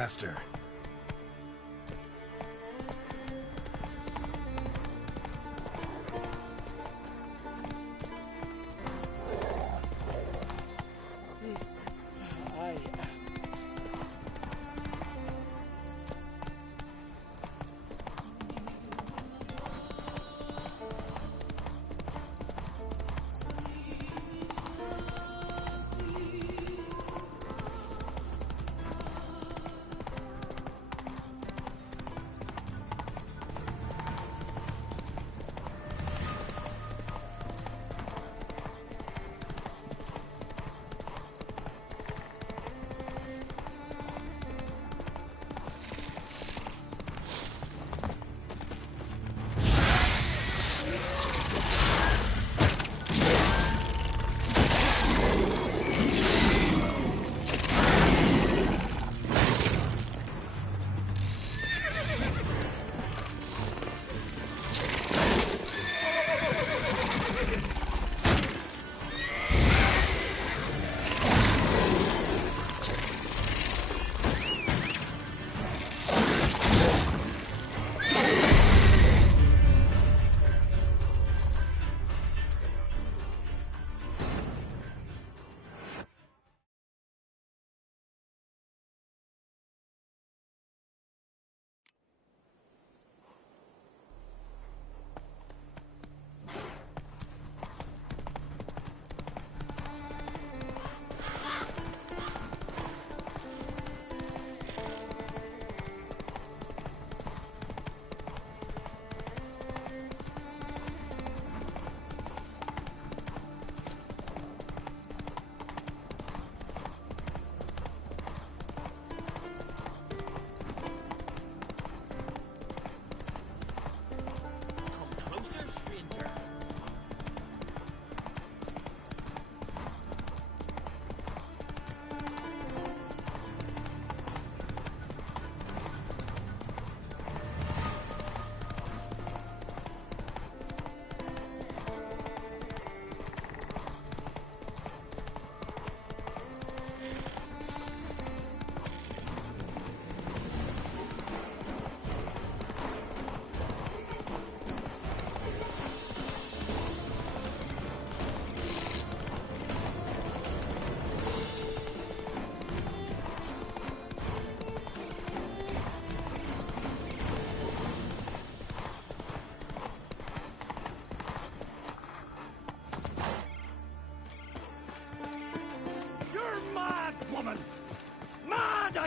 faster.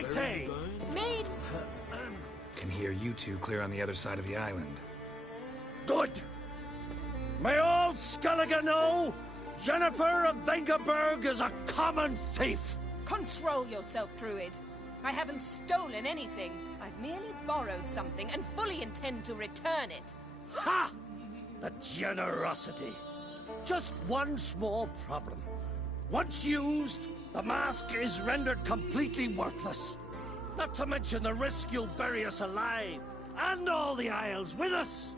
I say! Maid! Can hear you two clear on the other side of the island. Good! May all Skellige know Jennifer of Vengerberg is a common thief! Control yourself, Druid. I haven't stolen anything. I've merely borrowed something and fully intend to return it. Ha! The generosity. Just one small problem. Once used, the mask is rendered completely worthless. Not to mention the risk you'll bury us alive, and all the Isles with us.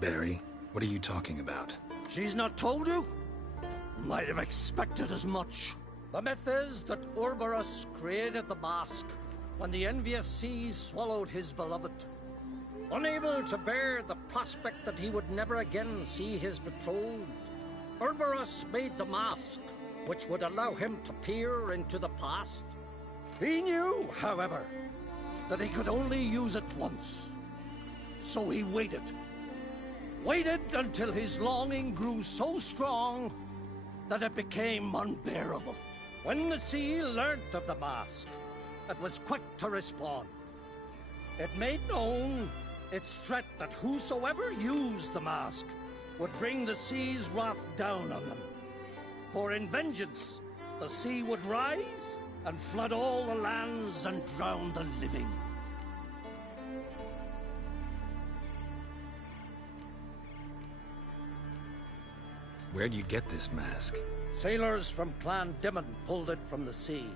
Barry, what are you talking about? She's not told you? Might have expected as much. The myth is that Urberus created the mask when the envious seas swallowed his beloved. Unable to bear the prospect that he would never again see his betrothed, Urberus made the mask, which would allow him to peer into the past. He knew, however, that he could only use it once. So he waited. Waited until his longing grew so strong that it became unbearable. When the sea learnt of the mask, it was quick to respond. It made known its threat that whosoever used the mask would bring the sea's wrath down on them. For in vengeance, the sea would rise and flood all the lands and drown the living. Where'd you get this mask? Sailors from Clan Dimon pulled it from the sea,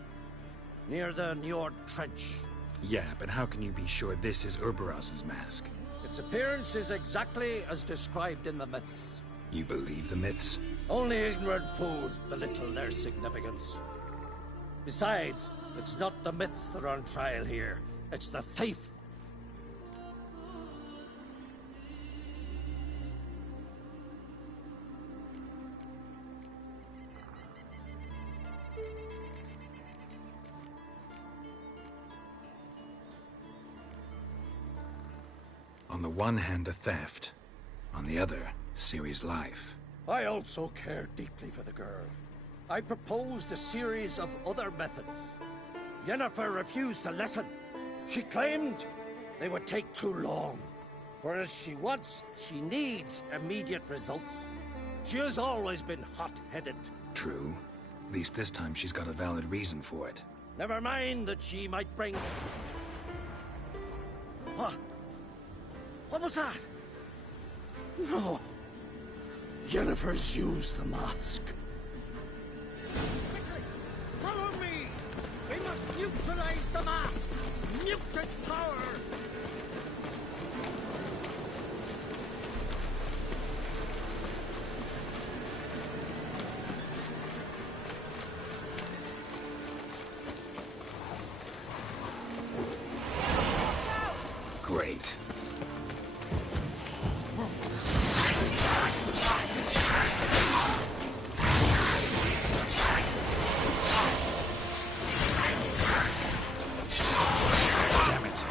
near the Njord Trench. Yeah, but how can you be sure this is Urberus's mask? Its appearance is exactly as described in the myths. You believe the myths? Only ignorant fools belittle their significance. Besides, it's not the myths that are on trial here. It's the thief. On the one hand, a theft. On the other, Ciri's life. I also care deeply for the girl. I proposed a series of other methods. Yennefer refused to listen. She claimed they would take too long. Whereas she needs immediate results. She has always been hot-headed. True. At least this time she's got a valid reason for it. Never mind that she might bring... What? What was that? No. Yennefer's used the mask. Quickly! Follow me! We must neutralize the mask! Mute its power! Great. Damn it.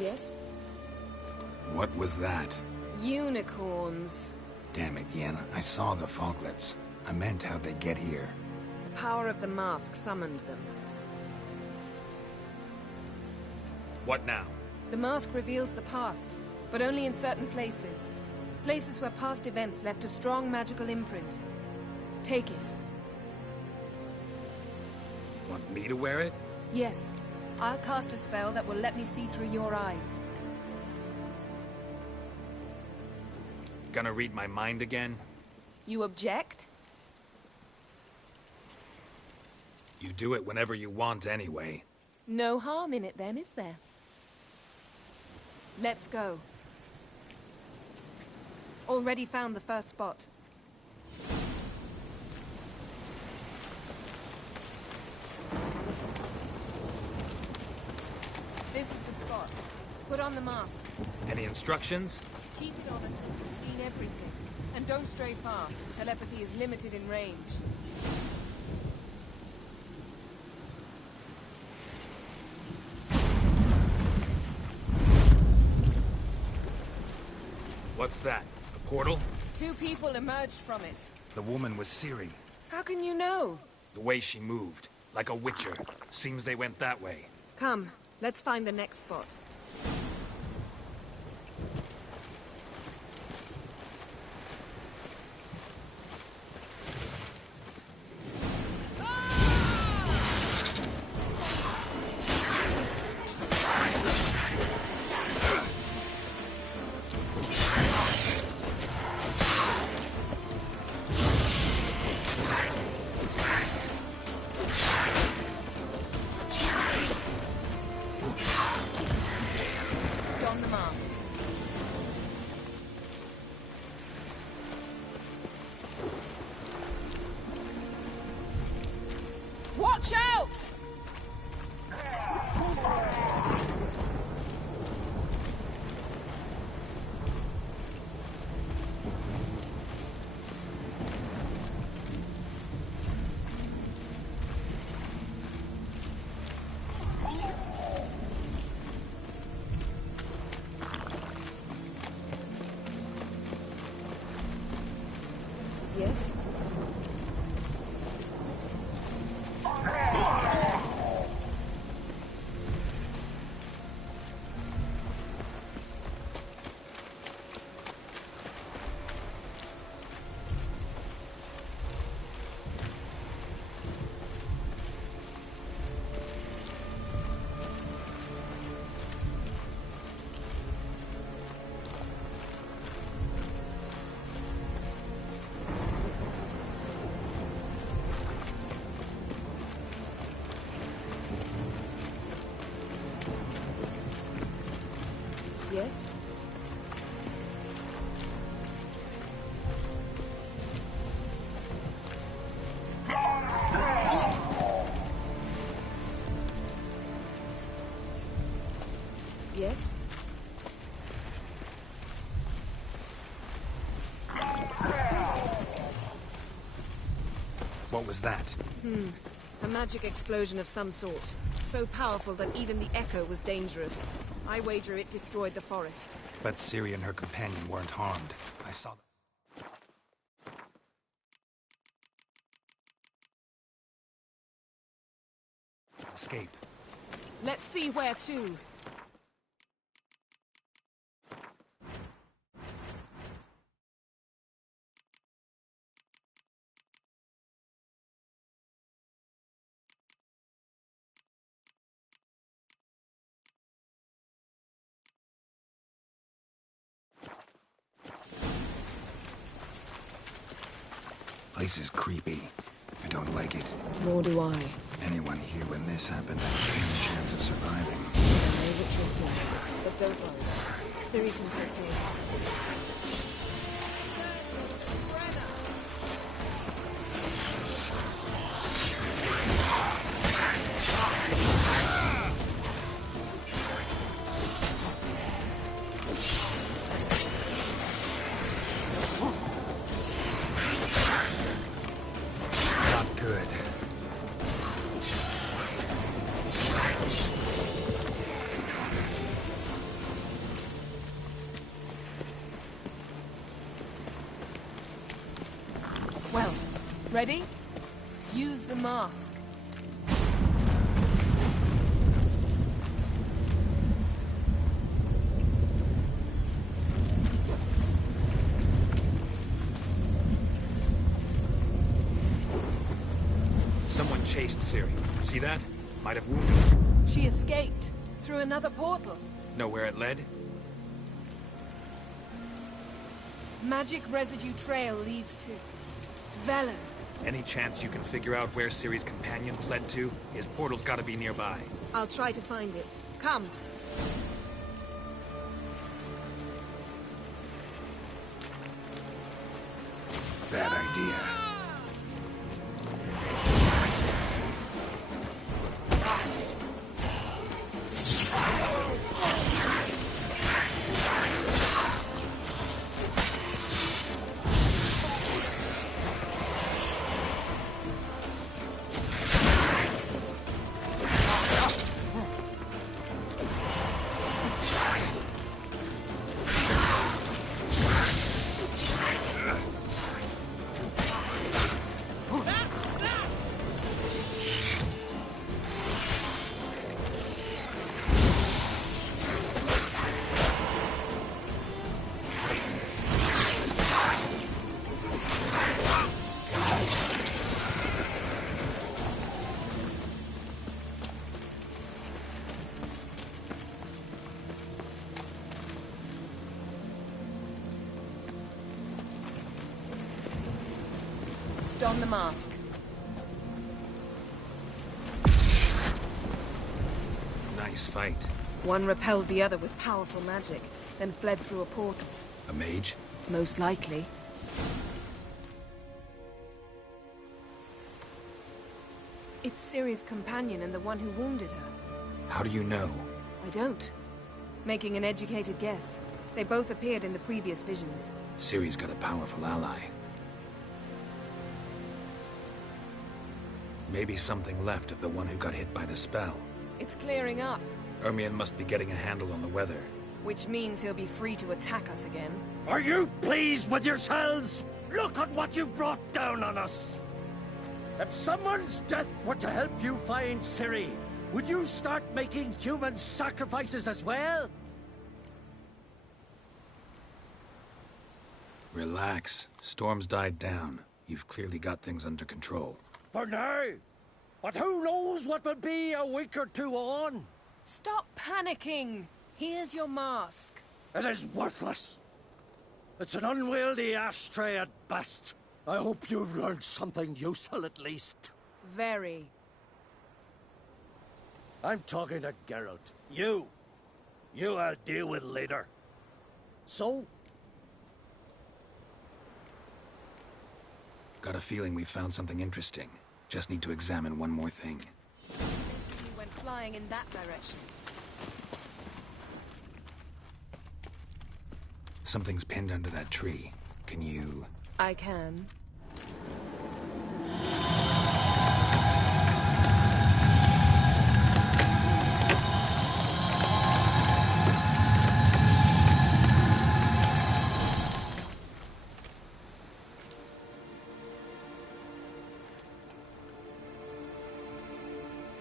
Yes? What was that? Unicorns. Damn it, Yenna. I saw the foglets. I meant how'd they get here. The power of the mask summoned them. What now? The mask reveals the past, but only in certain places. Places where past events left a strong magical imprint. Take it. Want me to wear it? Yes. I'll cast a spell that will let me see through your eyes. Gonna read my mind again? You object? You do it whenever you want anyway. No harm in it then, is there? Let's go. Already found the first spot. This is the spot. Put on the mask. Any instructions? Keep it on until you've seen everything. And don't stray far. Telepathy is limited in range. What's that? A portal? 2 people emerged from it. The woman was Ciri. How can you know? The way she moved. Like a witcher. Seems they went that way. Come, let's find the next spot. Don the mask. Watch out! Yes? Yes? Yes? What was that? A magic explosion of some sort. So powerful that even the echo was dangerous. I wager it destroyed the forest. But Ciri and her companion weren't harmed. I saw them. Escape. Let's see where to. Place is creepy. I don't like it. Nor do I. Anyone here when this happened had a chance of surviving. Leave it to me. But don't worry. Ciri can take care of herself. Not good. Well, ready? Use the mask. Someone chased Ciri. See that? Might have wounded her. She escaped through another portal. Know where it led? Magic residue trail leads to Velen. Any chance you can figure out where Ciri's companion fled to? His portal's gotta be nearby. I'll try to find it. Come. Bad idea. Don the mask. Nice fight. One repelled the other with powerful magic, then fled through a portal. A mage? Most likely. It's Ciri's companion and the one who wounded her. How do you know? I don't. Making an educated guess. They both appeared in the previous visions. Ciri's got a powerful ally. Maybe something left of the one who got hit by the spell. It's clearing up, Ermion must be getting a handle on the weather. which means he'll be free to attack us again. Are you pleased with yourselves? Look at what you've brought down on us! If someone's death were to help you find Ciri, would you start making human sacrifices as well? Relax. Storm's died down. You've clearly got things under control. For now. But who knows what will be a week or two on? Stop panicking! Here's your mask. It is worthless. It's an unwieldy ashtray at best. I hope you've learned something useful at least. Very. I'm talking to Geralt. You I'll deal with later. So? Got a feeling we found something interesting. Just need to examine one more thing. You went flying in that direction. Something's pinned under that tree. Can you... I can.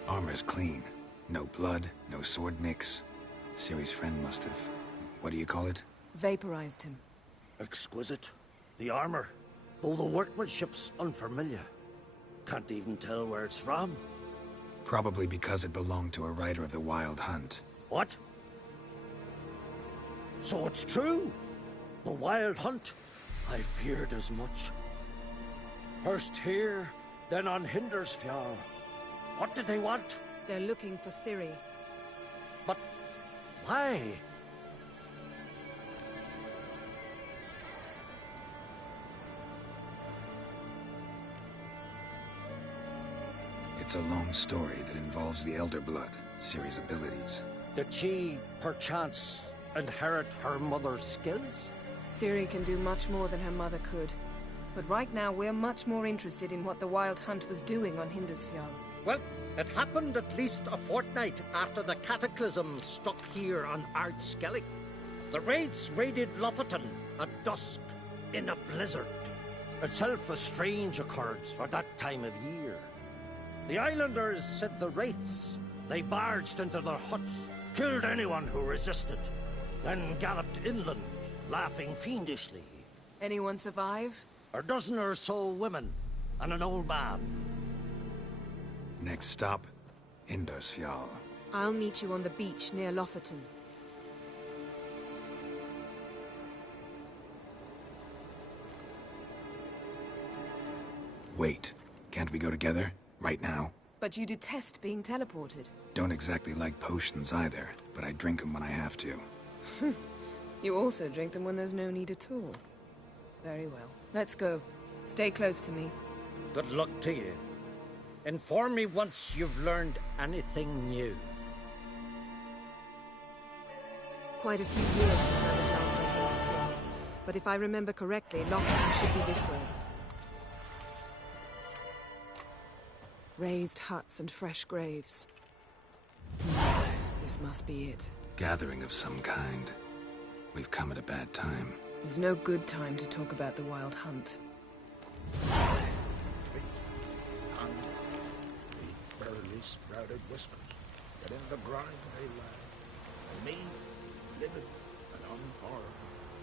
Armor's clean. No blood, no sword nicks. Ciri's friend must have... what do you call it? Vaporized him. Exquisite. The armor, though the workmanship's unfamiliar. Can't even tell where it's from. Probably because it belonged to a rider of the Wild Hunt. What? So it's true? The Wild Hunt? I feared as much. First here, then on Hindersfjall. What did they want? They're looking for Ciri. But why? It's a long story that involves the Elder Blood, Ciri's abilities. Did she, perchance, inherit her mother's skills? Ciri can do much more than her mother could. But right now, we're much more interested in what the Wild Hunt was doing on Hindersfjall. Well, it happened at least a fortnight after the cataclysm struck here on Ardskellig. The raids raided Lofoten at dusk in a blizzard. Itself a strange occurrence for that time of year. The islanders said the wraiths. They barged into their huts, killed anyone who resisted, then galloped inland, laughing fiendishly. Anyone survive? A dozen or so women, and an old man. Next stop, Hindersfjall. I'll meet you on the beach near Lofoten. Wait, can't we go together? Right now? But you detest being teleported. Don't exactly like potions either, but I drink them when I have to. You also drink them when there's no need at all. Very well. Let's go. Stay close to me. Good luck to you. Inform me once you've learned anything new. Quite a few years since I was last on Hindersfjall. But if I remember correctly, Lofoten should be this way. Raised huts and fresh graves. This must be it. Gathering of some kind. We've come at a bad time. There's no good time to talk about the Wild Hunt. Barely sprouted whiskers, yet in the grime they lie. And me, livid and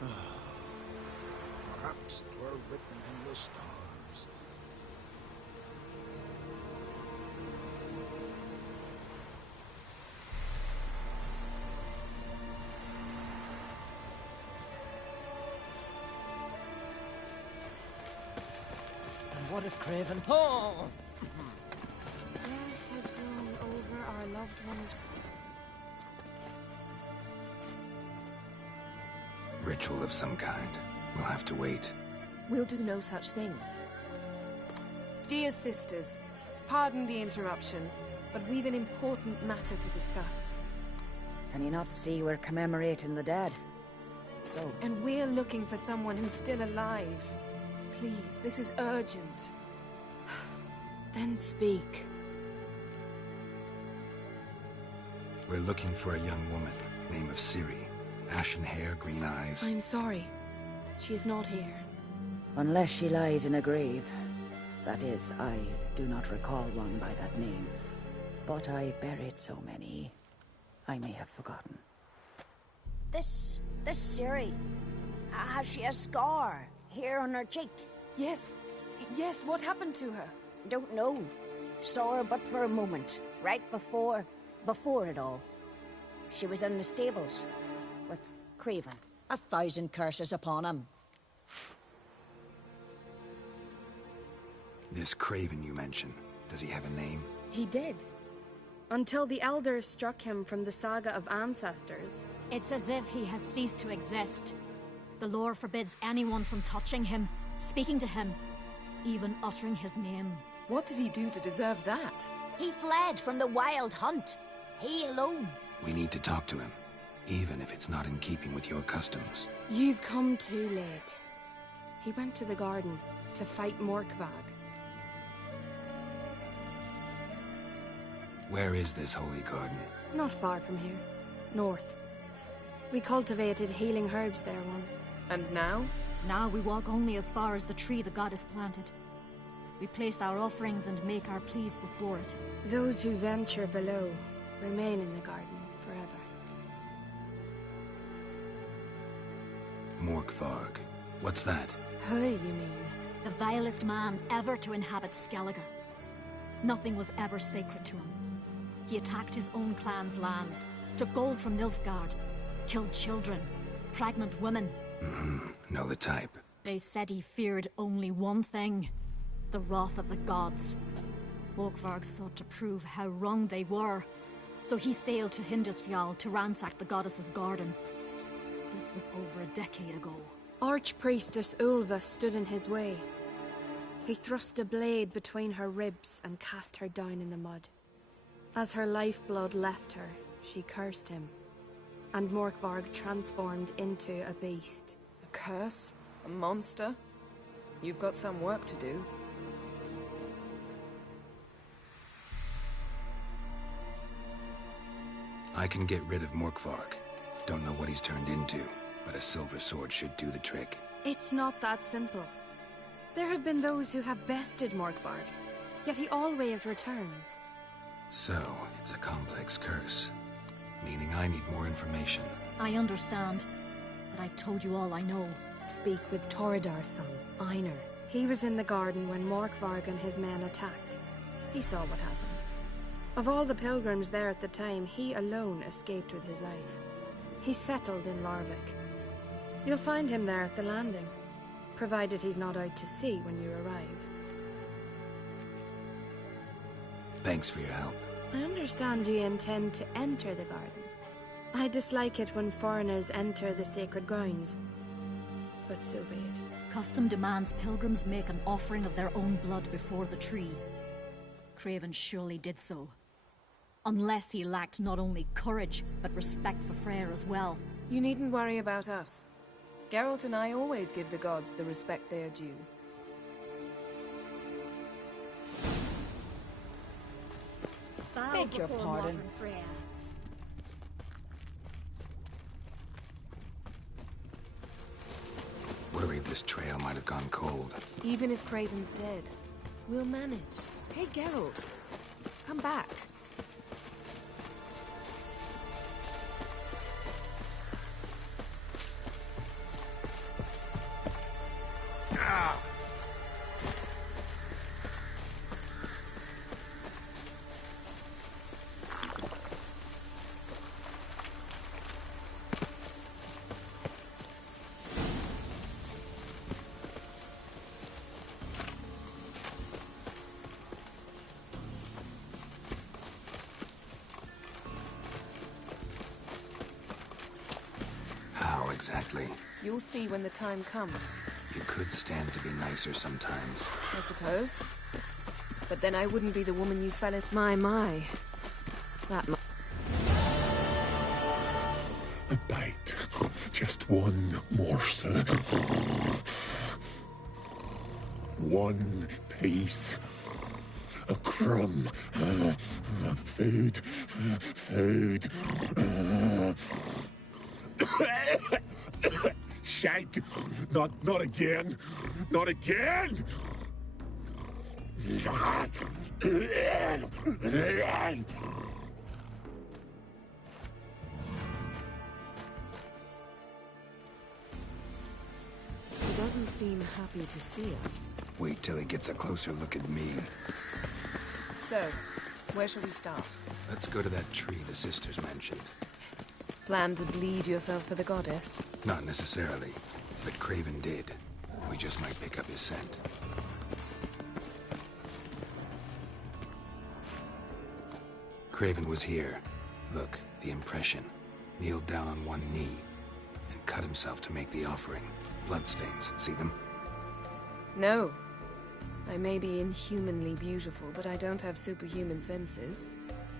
unharmed. Perhaps 'twere written in the stars. What if Craven... Oh! Grass has grown over our loved one's... Ritual of some kind. We'll have to wait. We'll do no such thing. Dear sisters, pardon the interruption, but we've an important matter to discuss. Can you not see we're commemorating the dead? So... And we're looking for someone who's still alive. Please, this is urgent. Then speak. We're looking for a young woman, name of Ciri. Ashen hair, green eyes. I'm sorry. She is not here. Unless she lies in a grave. That is, I do not recall one by that name. But I've buried so many, I may have forgotten. This Ciri, has she a scar here on her cheek? Yes. Yes, what happened to her? Don't know. Saw her but for a moment, right before it all. She was in the stables with Craven. 1,000 curses upon him. This Craven you mentioned, does he have a name? He did. Until the Elders struck him from the saga of ancestors. It's as if he has ceased to exist. The lore forbids anyone from touching him, speaking to him, even uttering his name. What did he do to deserve that? He fled from the wild hunt. He alone. We need to talk to him, even if it's not in keeping with your customs. You've come too late. He went to the garden to fight Morkvag. Where is this holy garden? Not far from here. North. We cultivated healing herbs there once. And now? Now we walk only as far as the tree the goddess planted. We place our offerings and make our pleas before it. Those who venture below remain in the garden forever. Morkvarg. What's that? Who, you mean? The vilest man ever to inhabit Skellige. Nothing was ever sacred to him. He attacked his own clan's lands, took gold from Nilfgaard, killed children, pregnant women. Know the type. They said he feared only one thing, the wrath of the gods. Morkvarg sought to prove how wrong they were, so he sailed to Hindisfjall to ransack the goddess's garden. This was over a decade ago. Archpriestess Ulva stood in his way. He thrust a blade between her ribs and cast her down in the mud. As her lifeblood left her, she cursed him, and Morkvarg transformed into a beast. A curse? A monster? You've got some work to do. I can get rid of Morkvarg. Don't know what he's turned into, but a silver sword should do the trick. It's not that simple. There have been those who have bested Morkvarg, yet he always returns. So, it's a complex curse, meaning I need more information. I understand, but I've told you all I know. Speak with Torridar's son, Einar. He was in the garden when Morkvarg and his men attacked. He saw what happened. Of all the pilgrims there at the time, he alone escaped with his life. He settled in Larvik. You'll find him there at the landing, provided he's not out to sea when you arrive. Thanks for your help. I understand you intend to enter the garden. I dislike it when foreigners enter the sacred grounds, but so be it. Custom demands pilgrims make an offering of their own blood before the tree. Craven surely did so. Unless he lacked not only courage, but respect for Freyr as well. You needn't worry about us. Geralt and I always give the gods the respect they are due. Beg your pardon. Worried this trail might have gone cold. Even if Craven's dead, we'll manage. Hey, Geralt, come back. Exactly. You'll see when the time comes. You could stand to be nicer sometimes. I suppose. But then I wouldn't be the woman you fell in. My. That A bite. Just one morsel. One piece. A crumb. Food. Food. Shank! Not again! Not again! He doesn't seem happy to see us. Wait till he gets a closer look at me. So, where shall we start? Let's go to that tree the sisters mentioned. Plan to bleed yourself for the goddess? Not necessarily, but Craven did. We just might pick up his scent. Craven was here. Look, the impression. Kneeled down on one knee and cut himself to make the offering. Bloodstains, see them? No. I may be inhumanly beautiful, but I don't have superhuman senses.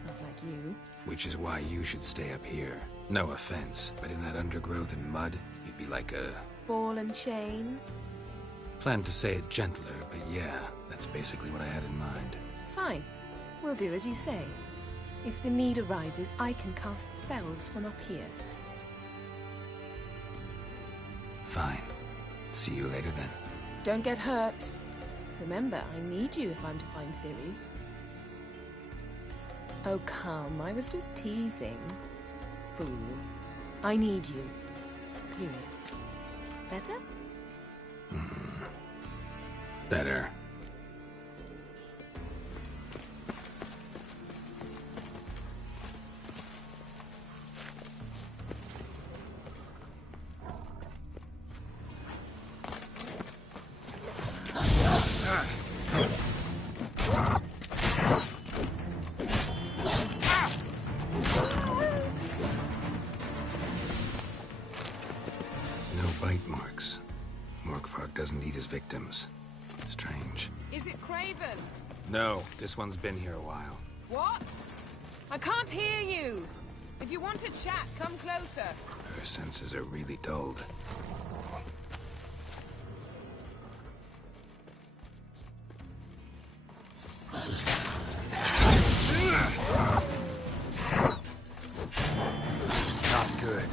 Not like you. Which is why you should stay up here. No offense, but in that undergrowth and mud, you'd be like a... ball and chain? Planned to say it gentler, but yeah, that's basically what I had in mind. Fine. We'll do as you say. If the need arises, I can cast spells from up here. Fine. See you later then. Don't get hurt. Remember, I need you if I'm to find Ciri. Oh, come. I was just teasing. Fool. I need you. Period. Better? Better. No bite marks. Morkvarg doesn't eat his victims. Strange. Is it Craven? No, this one's been here a while. What? I can't hear you. If you want to chat, come closer. Her senses are really dulled. Not good.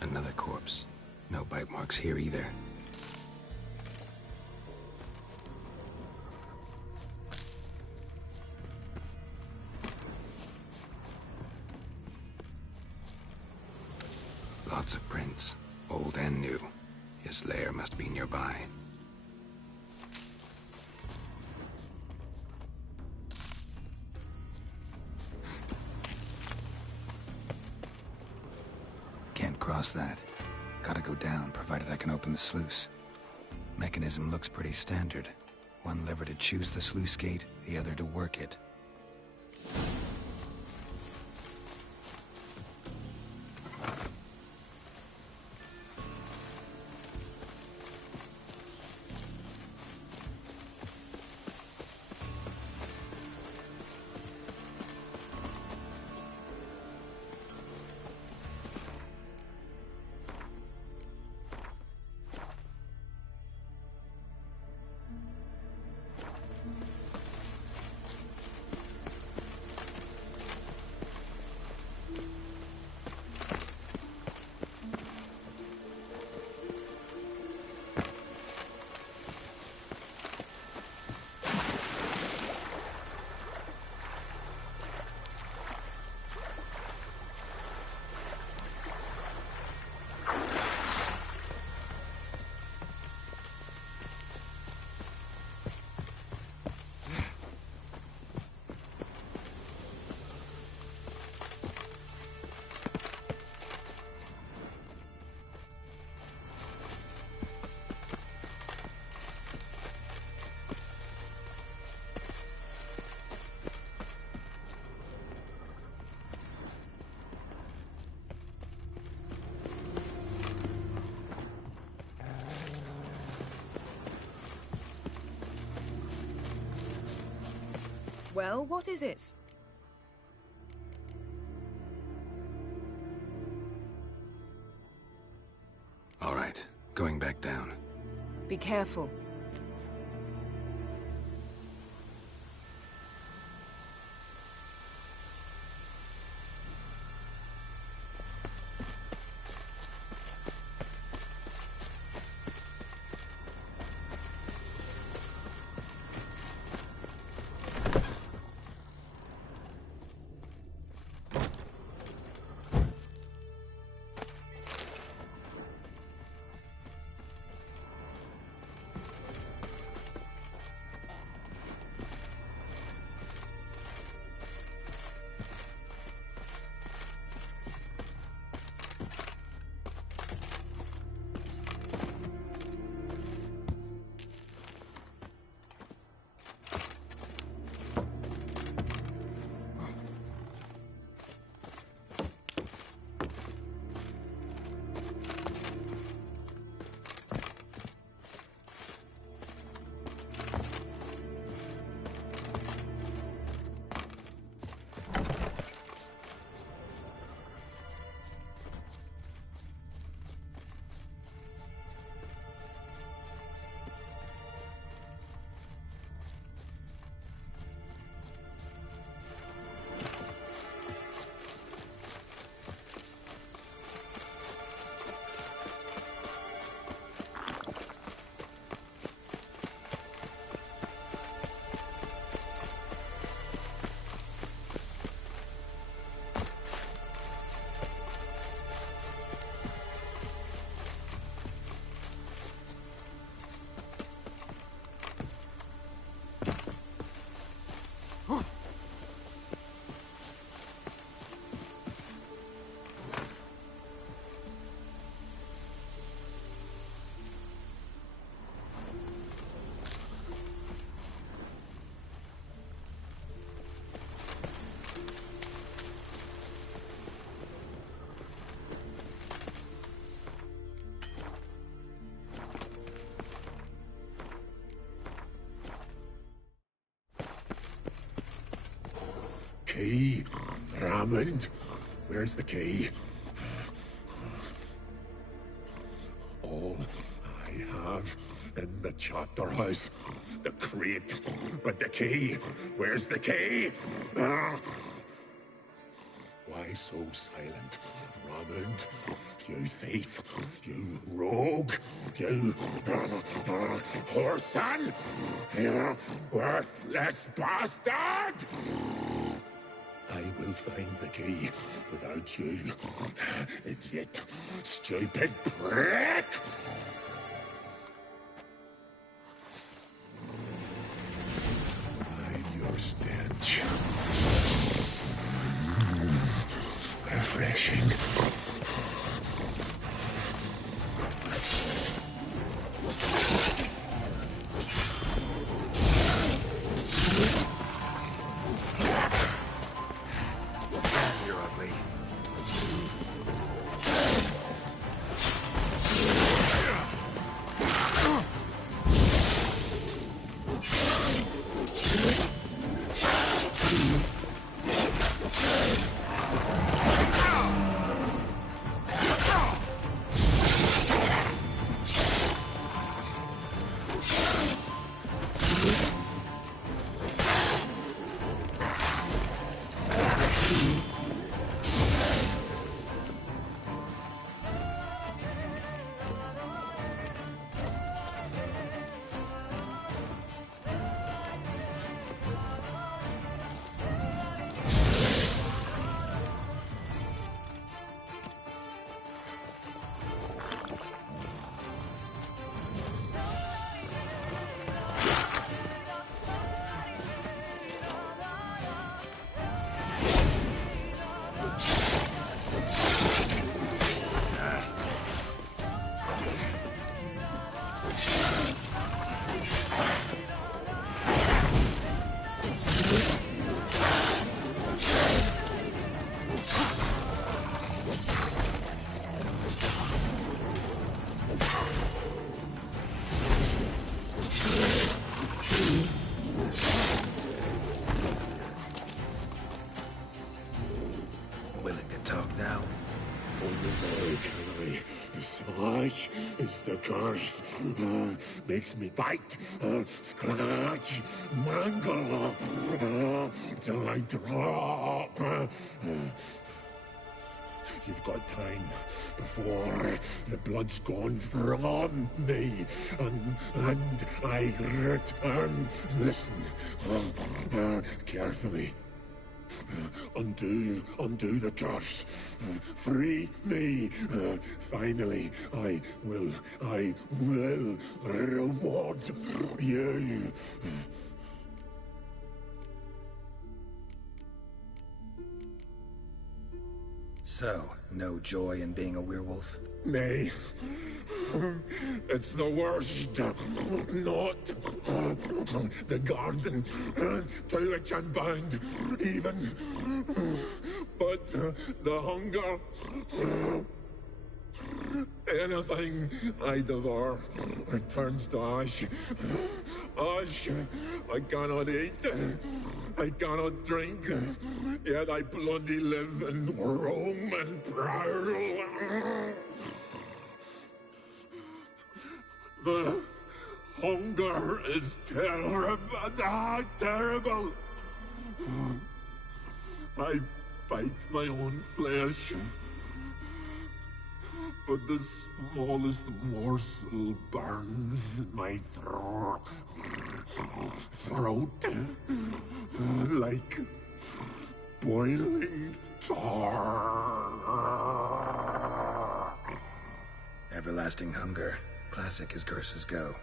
Another corpse. No bite marks here either. Lots of prints, old and new. His lair must be nearby. Can't cross that. Gotta go down, provided I can open the sluice. Mechanism looks pretty standard. One lever to choose the sluice gate, the other to work it. Well, what is it? All right, going back down. Be careful. Hammond, where's the key? All I have in the chapter house, the crate, but the key, where's the key? Why so silent, Hammond? You thief, you rogue, you whoreson, you worthless bastard! I will find the key without you, idiot, stupid prick! Find your stench. Refreshing. You're ugly. Slash is the curse. Makes me bite, scratch, mangle, till I drop. You've got time before the blood's gone from me, and I return. Listen, carefully. Undo the curse. Free me. Finally, I will reward you. So, no joy in being a werewolf? Nay. It's the worst. Not the garden to which I'm bound, even. But the hunger. Anything I devour turns to ash. Ash I cannot eat. I cannot drink. Yet I bloody live and roam and prowl. The hunger is terrible. Terrible. I bite my own flesh. But the smallest morsel burns my throat like boiling tar. Everlasting hunger. Classic as curses go.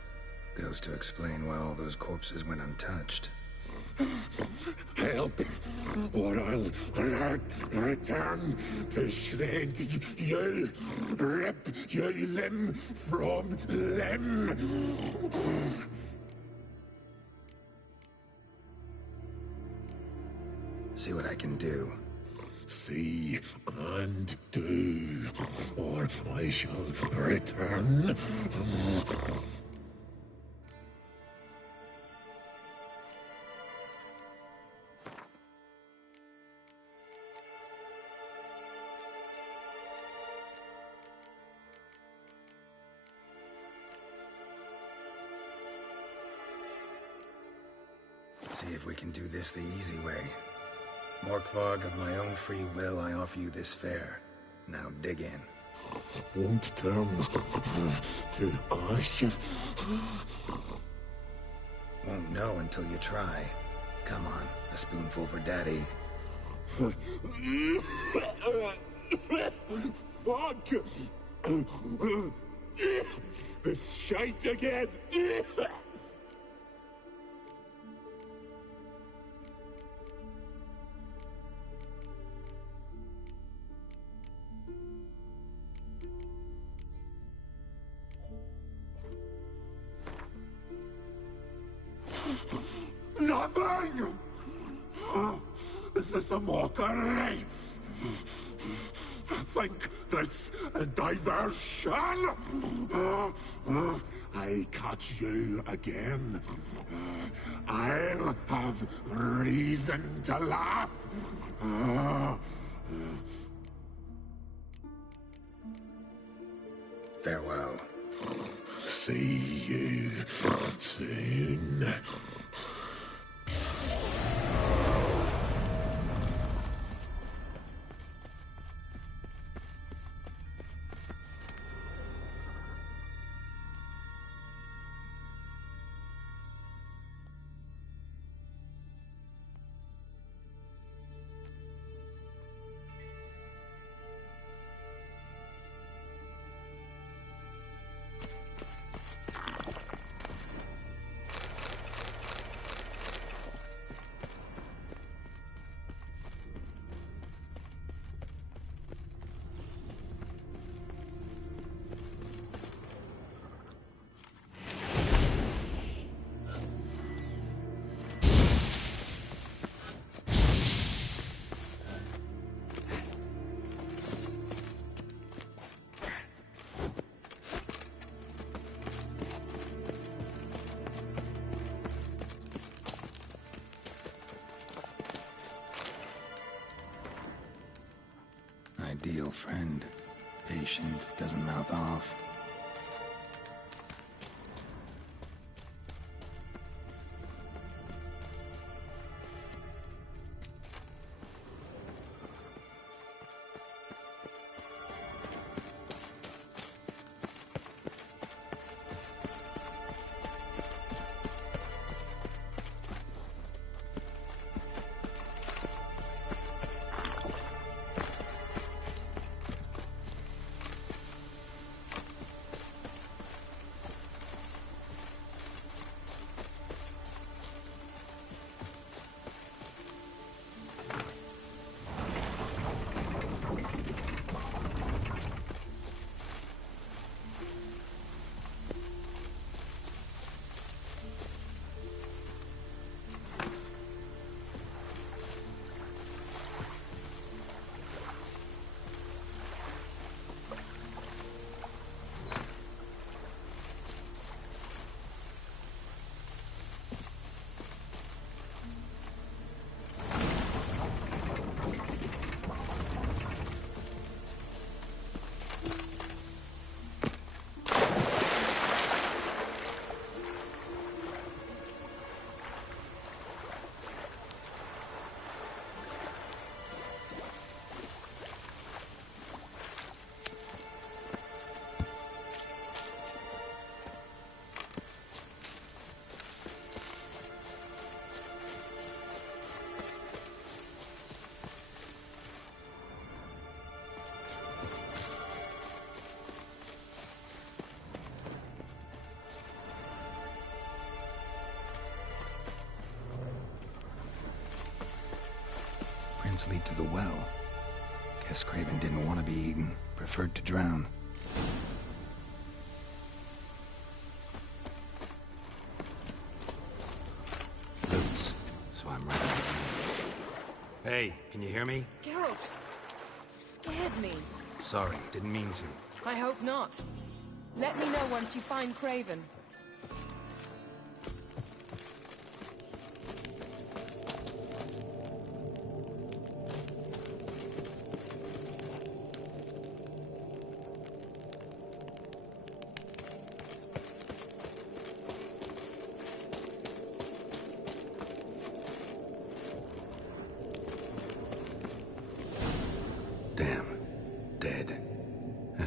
Goes to explain why all those corpses went untouched. Help, or I'll return to shred you, rip you limb from limb. See what I can do. See and do, or I shall return. See if we can do this the easy way. Morkvarg, of my own free will, I offer you this fare. Now dig in. Won't turn to ash. Won't know until you try. Come on, a spoonful for Daddy. Fuck! This shite again! Nothing! Is this a mockery? Think this a diversion? I catch you again. I'll have reason to laugh. Farewell. See you soon. Ideal friend. Patient, doesn't mouth off. Lead to the well. Guess Craven didn't want to be eaten, preferred to drown. Loots, so I'm ready. Hey, can you hear me? Geralt! You scared me. Sorry, didn't mean to. I hope not. Let me know once you find Craven.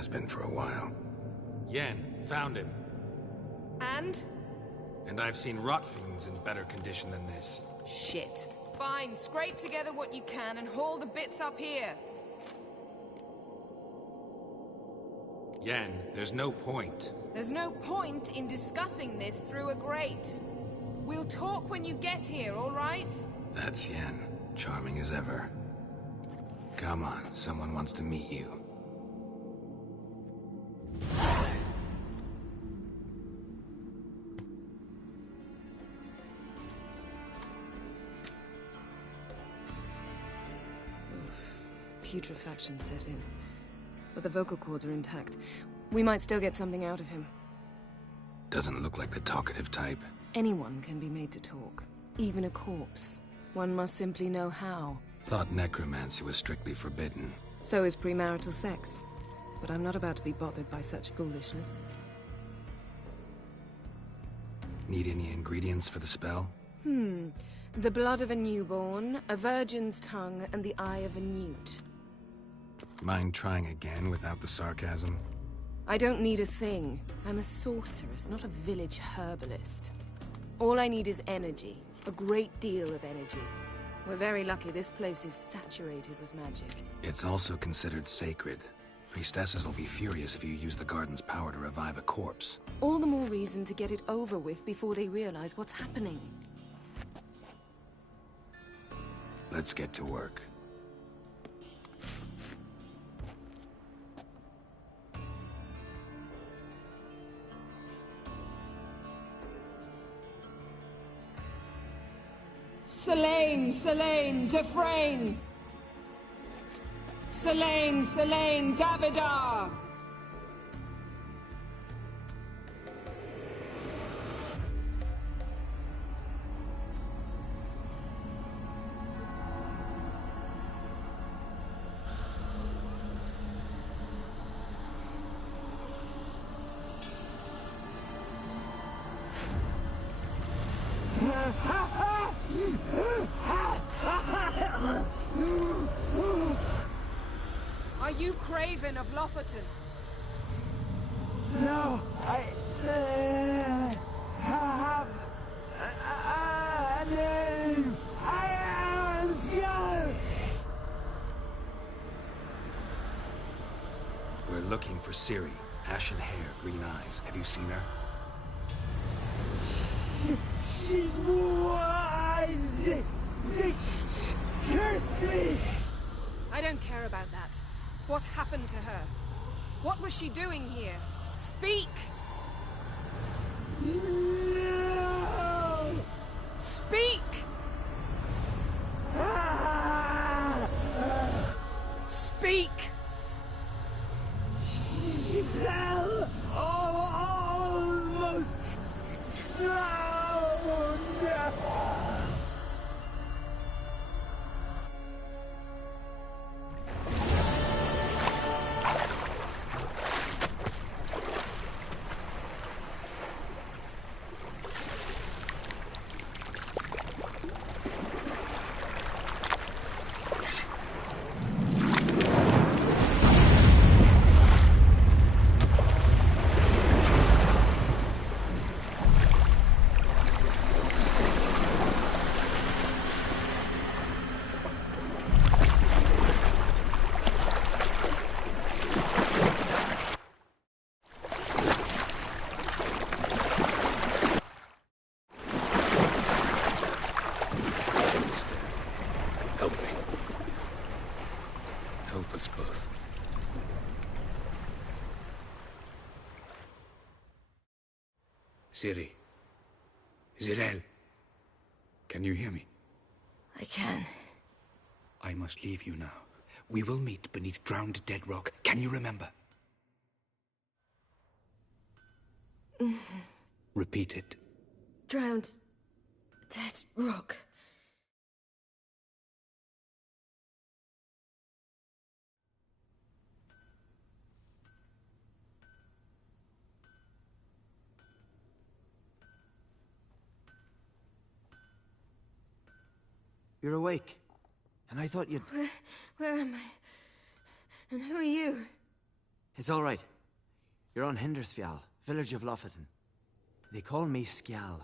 Has been for a while. Yen, found him. And? And I've seen rot fiends in better condition than this. Shit. Fine, scrape together what you can and haul the bits up here. Yen, there's no point. There's no point in discussing this through a grate. We'll talk when you get here, all right? That's Yen. Charming as ever. Come on, someone wants to meet you. Oof. Putrefaction set in. But the vocal cords are intact. We might still get something out of him. Doesn't look like the talkative type. Anyone can be made to talk. Even a corpse. One must simply know how. Thought necromancy was strictly forbidden. So is premarital sex. But I'm not about to be bothered by such foolishness. Need any ingredients for the spell? The blood of a newborn, a virgin's tongue, and the eye of a newt. Mind trying again without the sarcasm? I don't need a thing. I'm a sorceress, not a village herbalist. All I need is energy. A great deal of energy. We're very lucky this place is saturated with magic. It's also considered sacred. Priestesses will be furious if you use the garden's power to revive a corpse. All the more reason to get it over with before they realize what's happening. Let's get to work. Selene, Selene, Defrain! Selene, Selene, Davidar! Are you Craven of Lofoten? No, I have a name. I am Skull. We're looking for Ciri. Ashen hair, green eyes. Have you seen her? She's wise. They cursed me. I don't care about that. What happened to her? What was she doing here? Speak! No. Speak! Speak! She fell almost drowned. Help me. Help us both. Ciri. Zirel. Can you hear me? I can. I must leave you now. We will meet beneath drowned dead rock. Can you remember? Repeat it. Drowned. Dead rock. You're awake. And I thought you'd... Where am I? And who are you? It's all right. You're on Hindersfjall, village of Lofoten. They call me Skjal.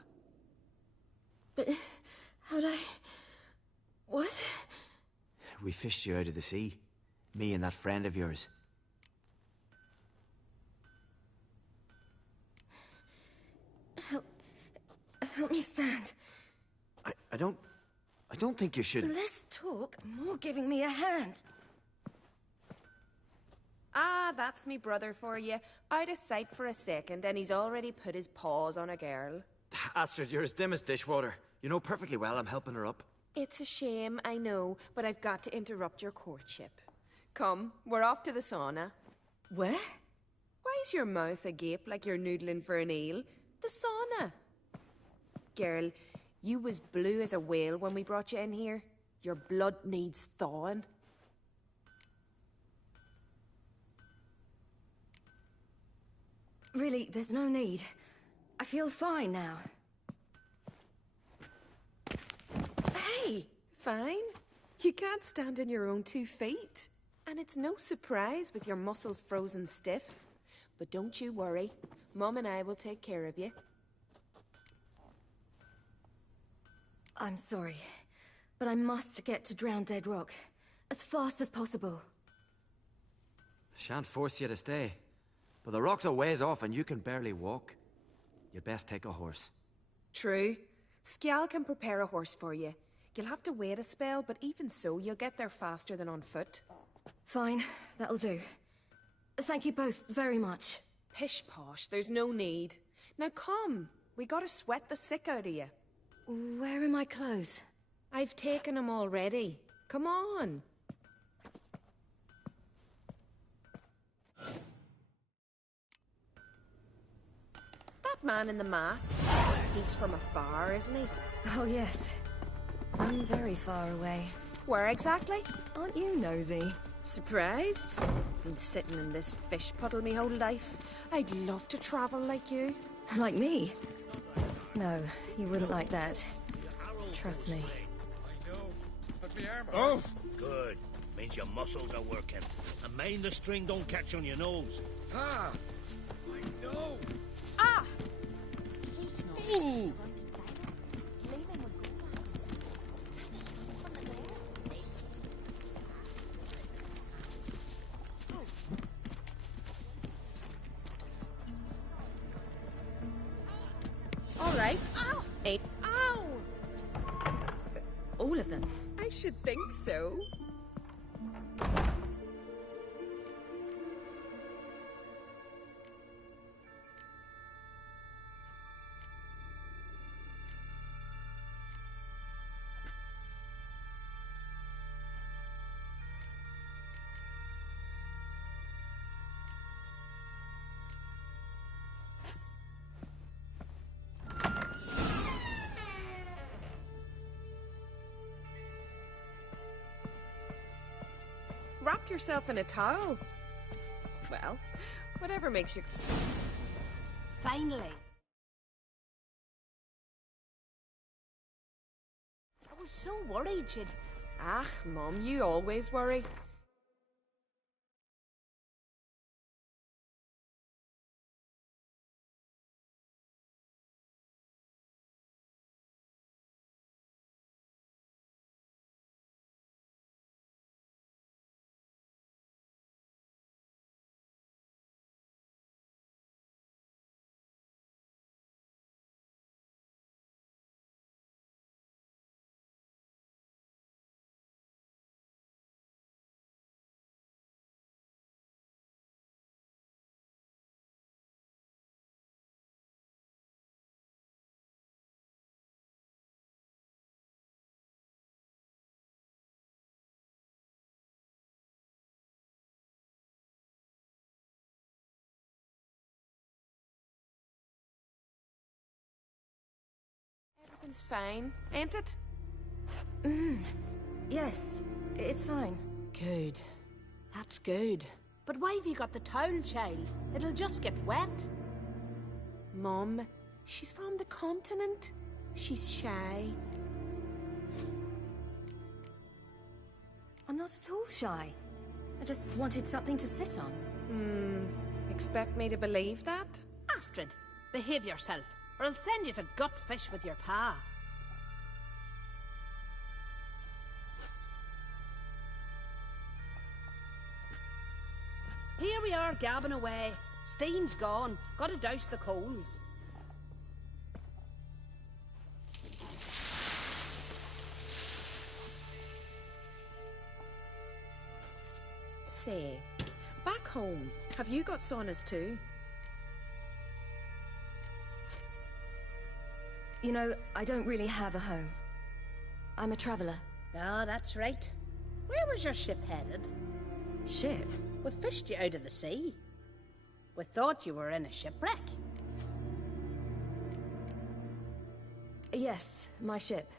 But how'd I... What? We fished you out of the sea. Me and that friend of yours. Help me stand. I don't think you should... Less talk, more giving me a hand. Ah, that's me brother for you. Out of sight for a second, and he's already put his paws on a girl. Astrid, you're as dim as dishwater. You know perfectly well I'm helping her up. It's a shame, I know, but I've got to interrupt your courtship. Come, we're off to the sauna. Where? Why is your mouth agape like you're noodling for an eel? The sauna. Girl, you was blue as a whale when we brought you in here. Your blood needs thawing. Really, there's no need. I feel fine now. Hey, fine. You can't stand on your own 2 feet. And it's no surprise with your muscles frozen stiff. But don't you worry. Mum and I will take care of you. I'm sorry, but I must get to Drowned Dead Rock as fast as possible. Shan't force you to stay. But the rock's a ways off and you can barely walk. You'd best take a horse. True. Skjal can prepare a horse for you. You'll have to wait a spell, but even so, you'll get there faster than on foot. Fine, that'll do. Thank you both very much. Pish-posh, there's no need. Now come, we gotta sweat the sick out of you. Where are my clothes? I've taken them already. Come on. That man in the mask, he's from afar, isn't he? Oh, yes. I'm very far away. Where exactly? Aren't you nosy? Surprised? Been sitting in this fish puddle me whole life. I'd love to travel like you. Like me? No, you wouldn't like that. Trust me. Off! Good. Means your muscles are working. And mind the string don't catch on your nose. Ah! I know! Ah! Ooh. All right. Ow! Ow! All of them? I should think so. Wrap yourself in a towel. Well, whatever makes you... Finally. I was so worried you'd... Ah, Mum, you always worry. Everything's fine, ain't it? Yes, it's fine. Good. That's good. But why have you got the towel, child? It'll just get wet. Mum, she's from the continent. She's shy. I'm not at all shy. I just wanted something to sit on. Expect me to believe that? Astrid, behave yourself, or I'll send you to gut fish with your pa. Here we are, gabbing away. Steam's gone. Gotta douse the coals. Say, back home, have you got saunas too? You know, I don't really have a home. I'm a traveler. Ah, that's right. Where was your ship headed? Ship? We fished you out of the sea. We thought you were in a shipwreck. Yes, my ship.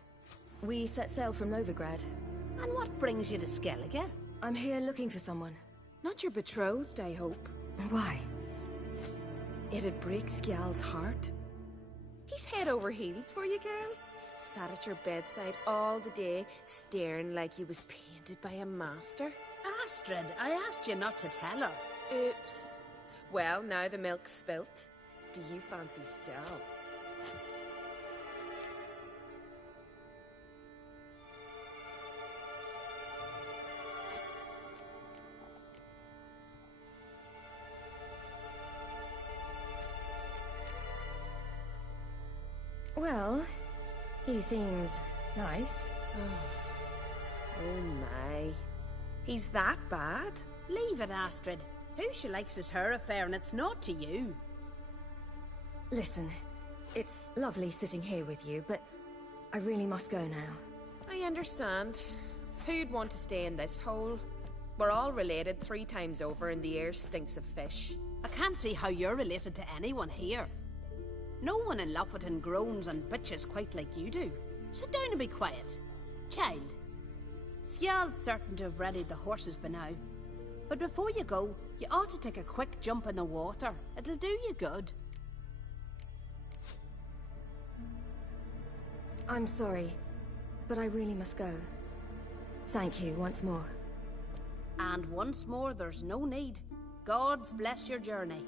We set sail from Novigrad. And what brings you to Skellige? I'm here looking for someone. Not your betrothed, I hope. Why? It'd break Skjal's heart. He's head over heels for you, girl. Sat at your bedside all the day, staring like he was painted by a master. Astrid, I asked you not to tell her. Oops. Well, now the milk's spilt. Do you fancy Skjal? Well, he seems nice. Oh my. He's that bad? Leave it, Astrid. Who she likes is her affair, and it's not to you. Listen, it's lovely sitting here with you, but I really must go now. I understand. Who'd want to stay in this hole? We're all related 3 times over, and the air stinks of fish. I can't see how you're related to anyone here. No one in Lofoten groans and bitches quite like you do. Sit down and be quiet. Child, Skjal's certain to have readied the horses by now. But before you go, you ought to take a quick jump in the water. It'll do you good. I'm sorry, but I really must go. Thank you once more. And once more, there's no need. Gods bless your journey.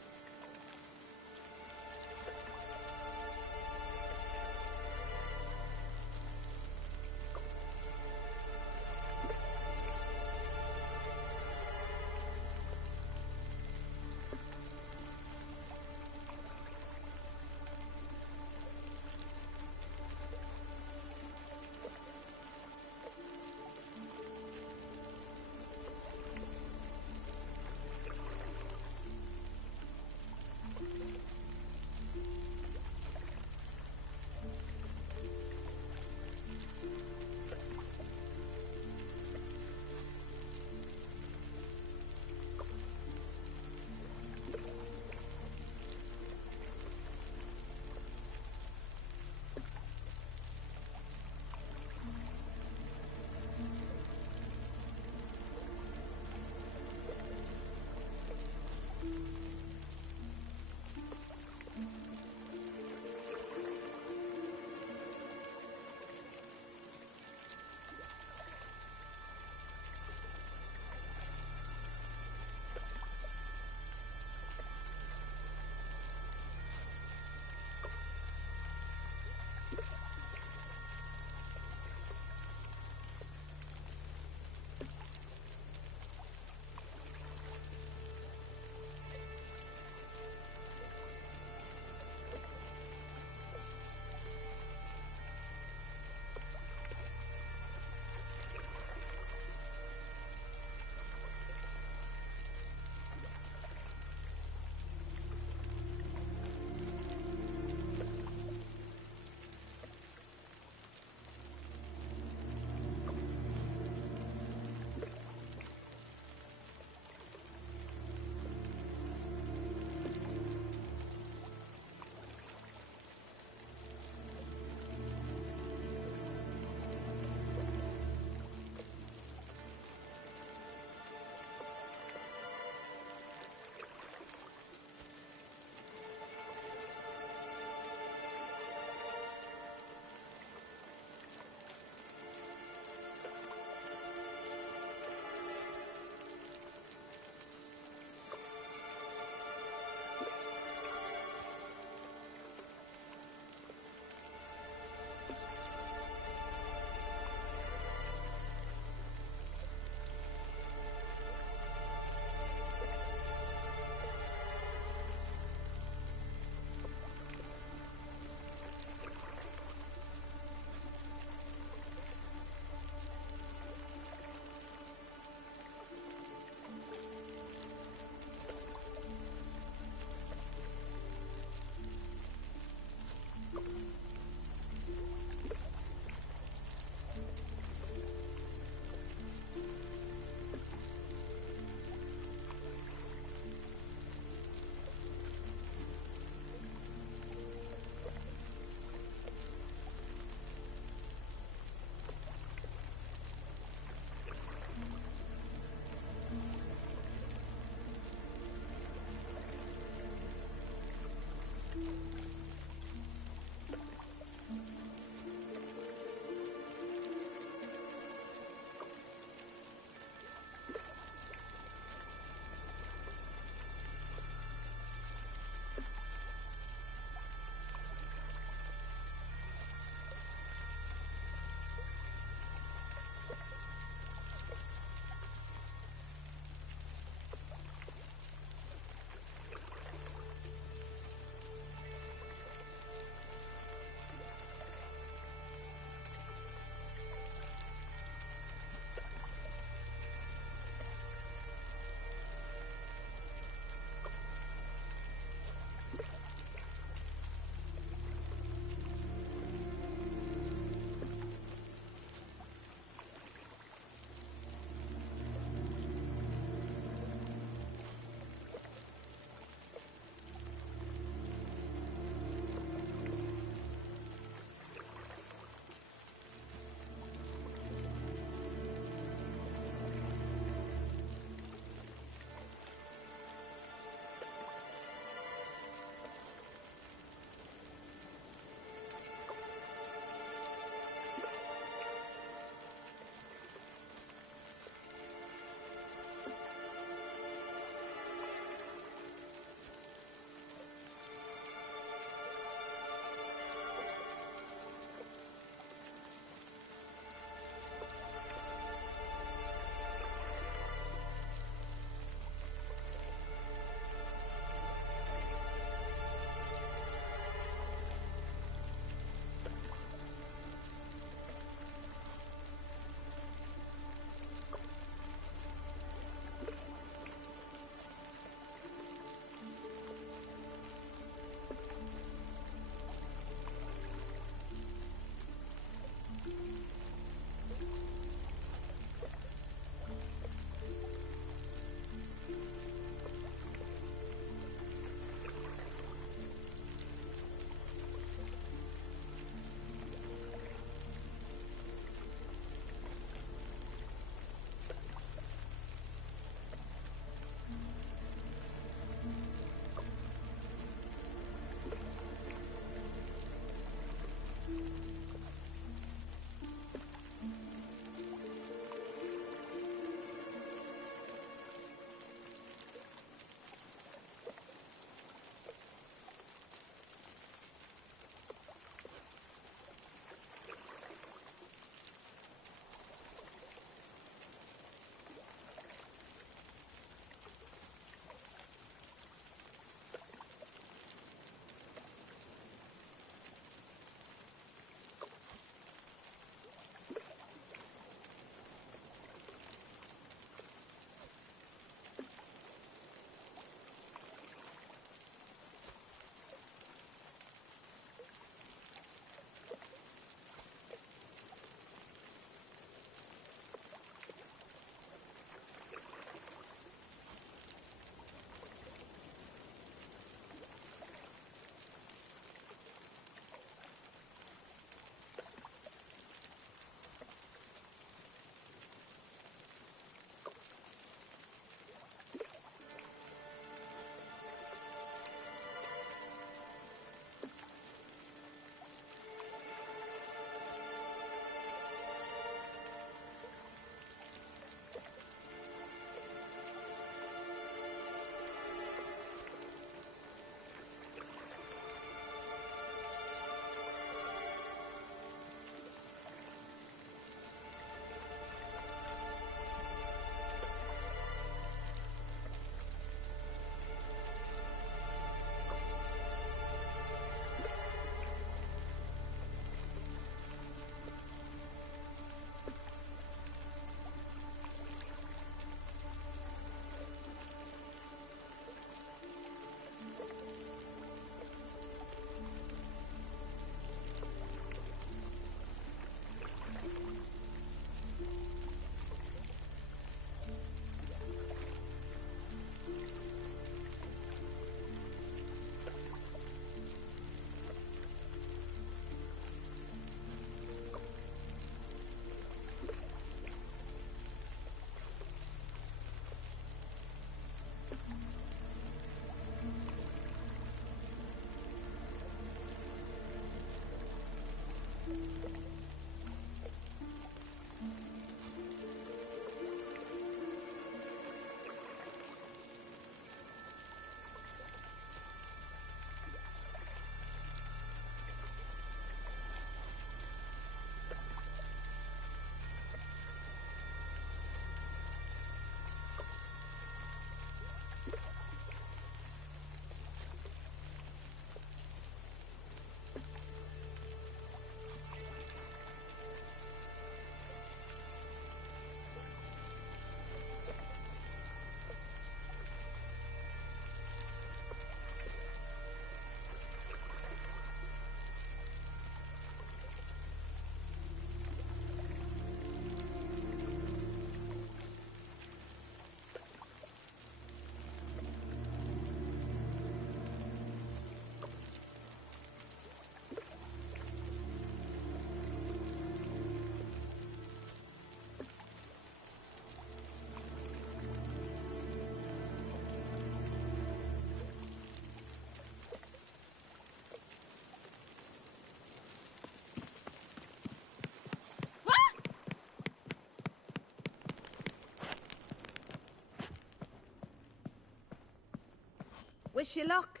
Wish you luck.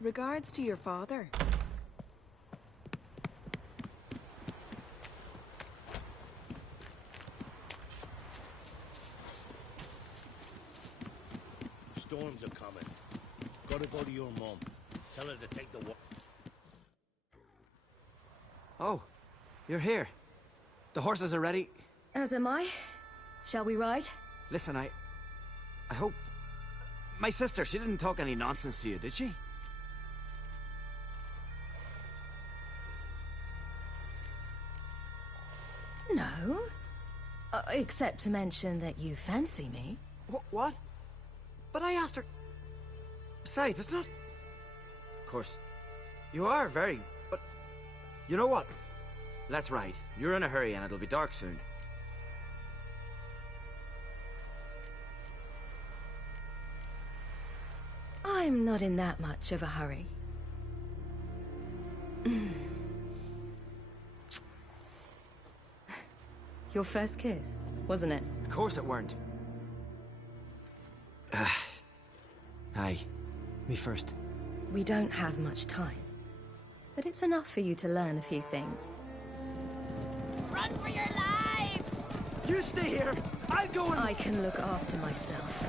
Regards to your father. Storms are coming. Gotta go to your mum. Tell her to take the walk. Oh, you're here. The horses are ready. As am I. Shall we ride? Listen, I hope... My sister, she didn't talk any nonsense to you, did she? No. Except to mention that you fancy me. What? But I asked her... Besides, it's not... Of course, you are very... But... You know what? Let's ride. You're in a hurry and it'll be dark soon. I'm not in that much of a hurry. Your first kiss, wasn't it? Of course it weren't. Aye. Me first. We don't have much time. But it's enough for you to learn a few things. Run for your lives! You stay here! I'll go and... I can look after myself.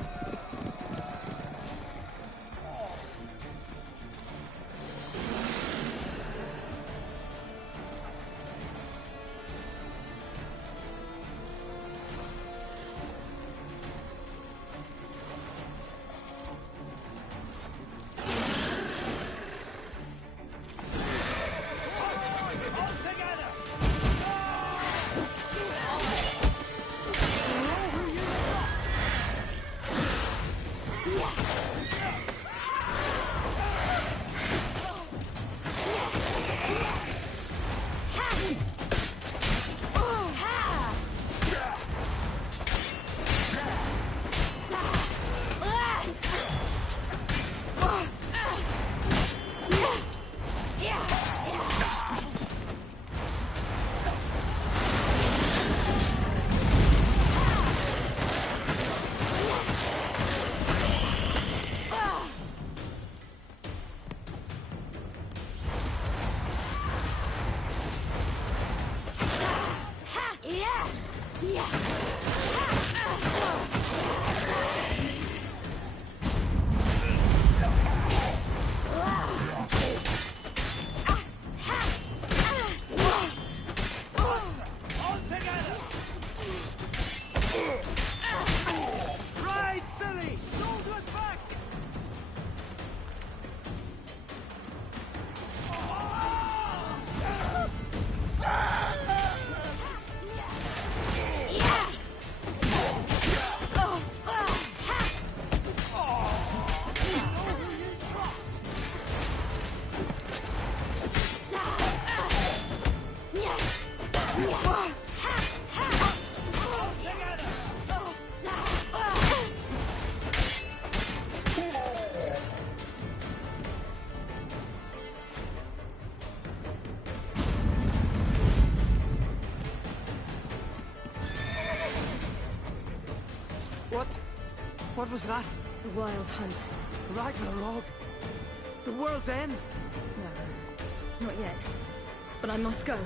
What was that? The Wild Hunt. Ragnarok? The world's end? No, not yet. But I must go.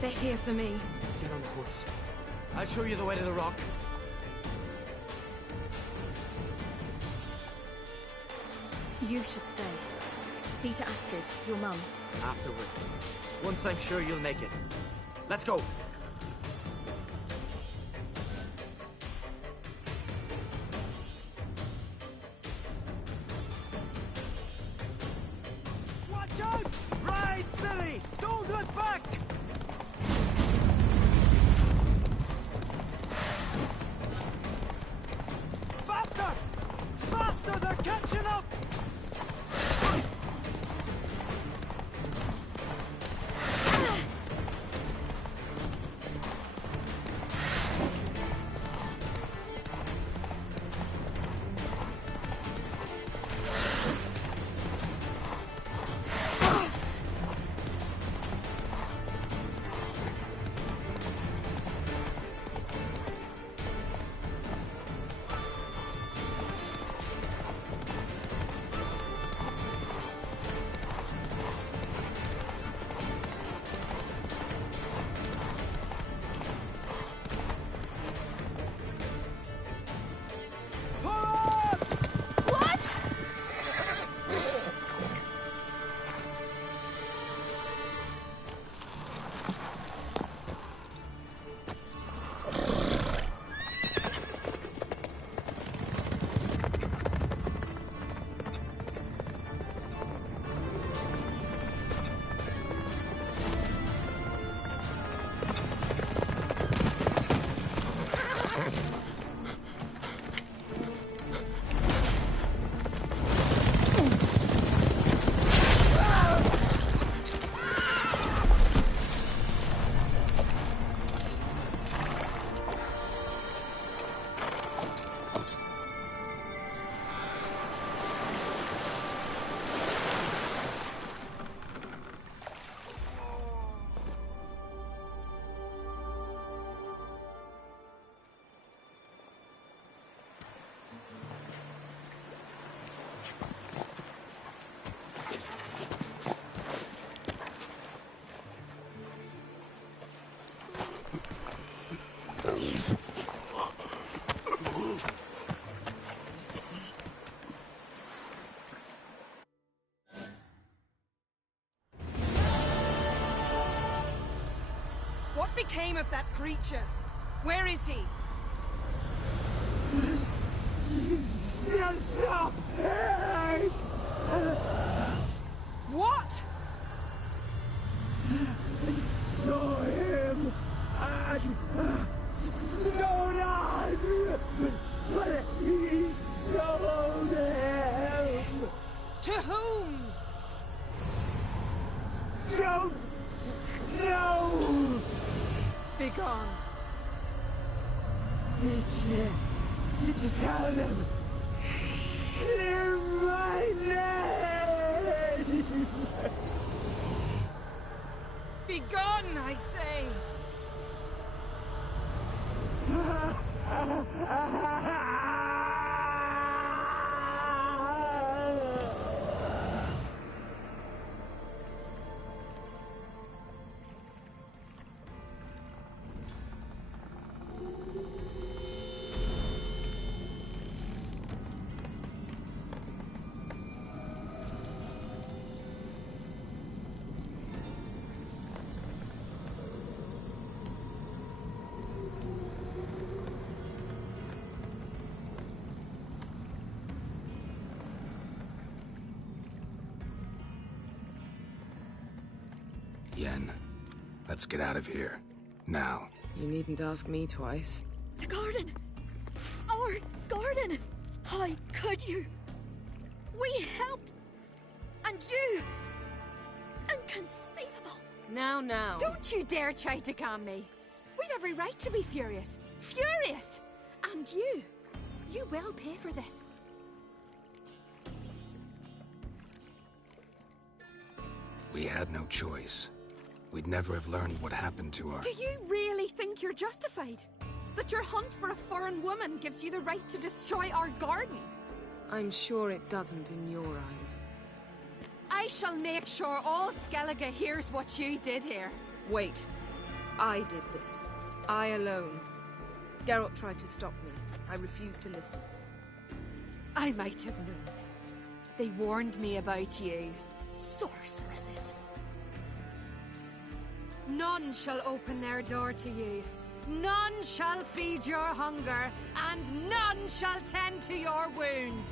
They're here for me. Get on the horse. I'll show you the way to the rock. You should stay. See to Astrid, your mum. Afterwards. Once I'm sure you'll make it. Let's go! Watch out! Ride, silly! Don't look back! Faster! Faster! They're catching up! What became of that creature? Where is he? Stop! What? I saw him at Stonehouse, but he sold him. To whom? Don't know. Begone. Tell them. Clear my name. Begone, I say. Yen, let's get out of here. Now. You needn't ask me twice. The garden! Our garden! How could you? We helped! And you! Inconceivable! Now. Don't you dare try to calm me. We've every right to be furious. Furious! And you will pay for this. We had no choice. We'd never have learned what happened to our... Do you really think you're justified? That your hunt for a foreign woman gives you the right to destroy our garden? I'm sure it doesn't in your eyes. I shall make sure all Skellige hears what you did here. Wait. I did this. I alone. Geralt tried to stop me. I refused to listen. I might have known. They warned me about you. Sorceresses. None shall open their door to you. None shall feed your hunger, and none shall tend to your wounds.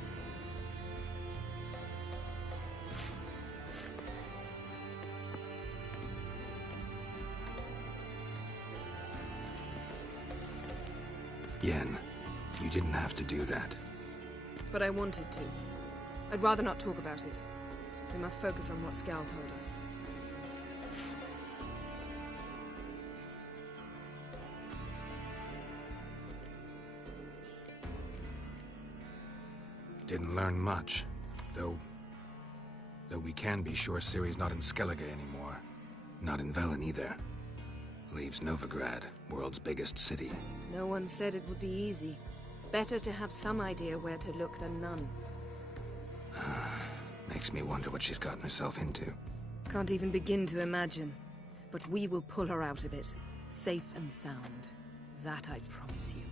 Yen, you didn't have to do that. But I wanted to. I'd rather not talk about it. We must focus on what Skal told us. Didn't learn much, though we can be sure Ciri's not in Skellige anymore. Not in Velen either. Leaves Novigrad, world's biggest city. No one said it would be easy. Better to have some idea where to look than none. Makes me wonder what she's gotten herself into. Can't even begin to imagine. But we will pull her out of it. Safe and sound. That I promise you.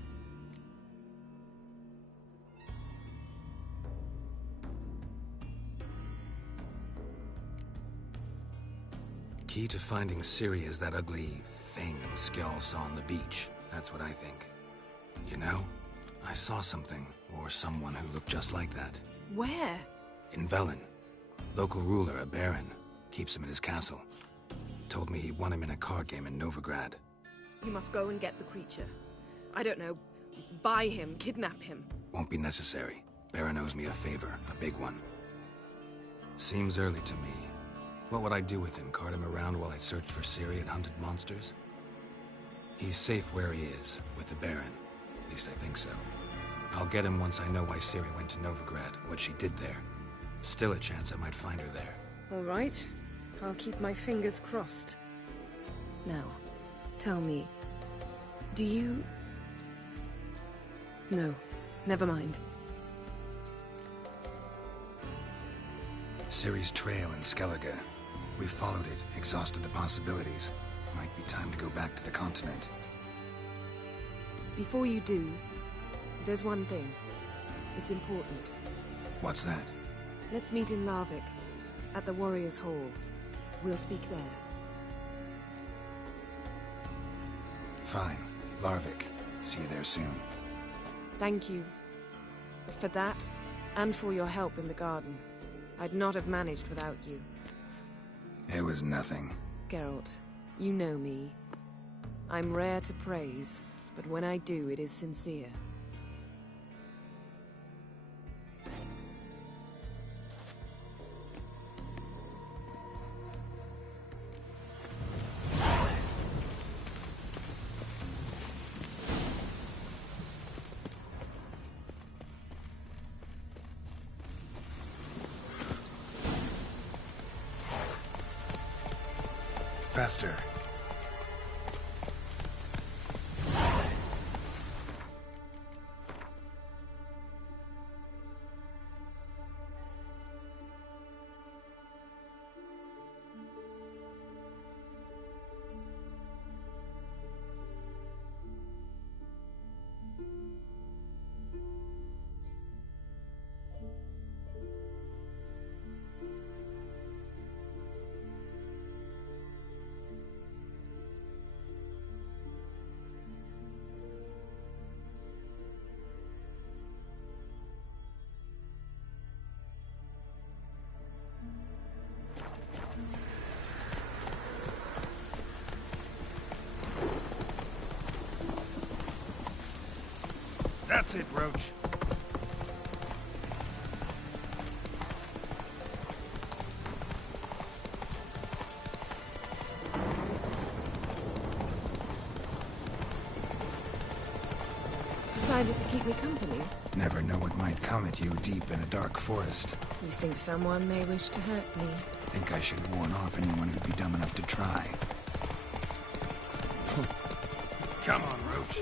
Key to finding Ciri is that ugly thing Skjall saw on the beach. That's what I think. You know, I saw something, or someone who looked just like that. Where? In Velen. Local ruler, a baron, keeps him at his castle. Told me he won him in a card game in Novigrad. You must go and get the creature. I don't know, buy him, kidnap him. Won't be necessary. Baron owes me a favor, a big one. Seems early to me. What would I do with him? Cart him around while I searched for Ciri and hunted monsters? He's safe where he is, with the Baron. At least I think so. I'll get him once I know why Ciri went to Novigrad, what she did there. Still a chance I might find her there. All right. I'll keep my fingers crossed. Now, tell me, do you... No, never mind. Ciri's trail in Skellige. We followed it, exhausted the possibilities. Might be time to go back to the continent. Before you do, there's one thing. It's important. What's that? Let's meet in Larvik, at the Warriors' Hall. We'll speak there. Fine. Larvik. See you there soon. Thank you. For that, and for your help in the garden. I'd not have managed without you. It was nothing. Geralt, you know me. I'm rare to praise, but when I do, it is sincere. Faster. That's it, Roach. Decided to keep me company? Never know what might come at you deep in a dark forest. You think someone may wish to hurt me? Think I should warn off anyone who'd be dumb enough to try. Come on, Roach.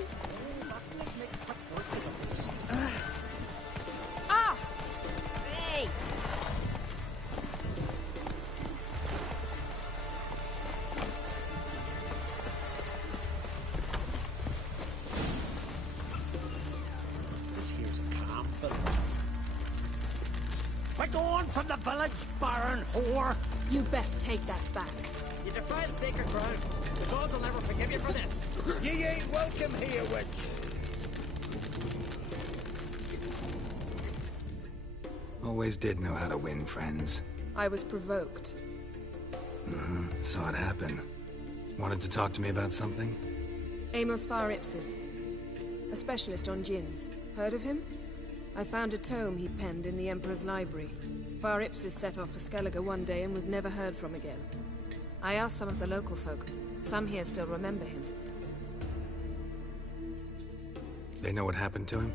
Begone from the village, barren whore! You best take that back. You defiled sacred ground. The gods will never forgive you for this. Ye ain't welcome here, witch. Always did know how to win friends. I was provoked. Saw it happen. Wanted to talk to me about something? Amos Far Ipsis. A specialist on djinns. Heard of him? I found a tome he'd penned in the Emperor's library. Far Ipsis set off for Skellige one day and was never heard from again. I asked some of the local folk. Some here still remember him. They know what happened to him?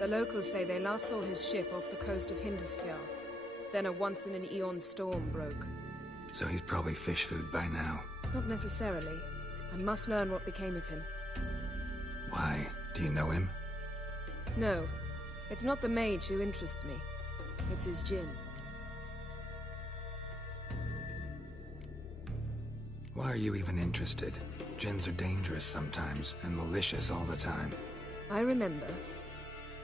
The locals say they last saw his ship off the coast of Hindisfjall. Then a once-in-an-eon storm broke. So he's probably fish food by now. Not necessarily. I must learn what became of him. Why? Do you know him? No. It's not the mage who interests me. It's his djinn. Why are you even interested? Djinns are dangerous sometimes, and malicious all the time. I remember.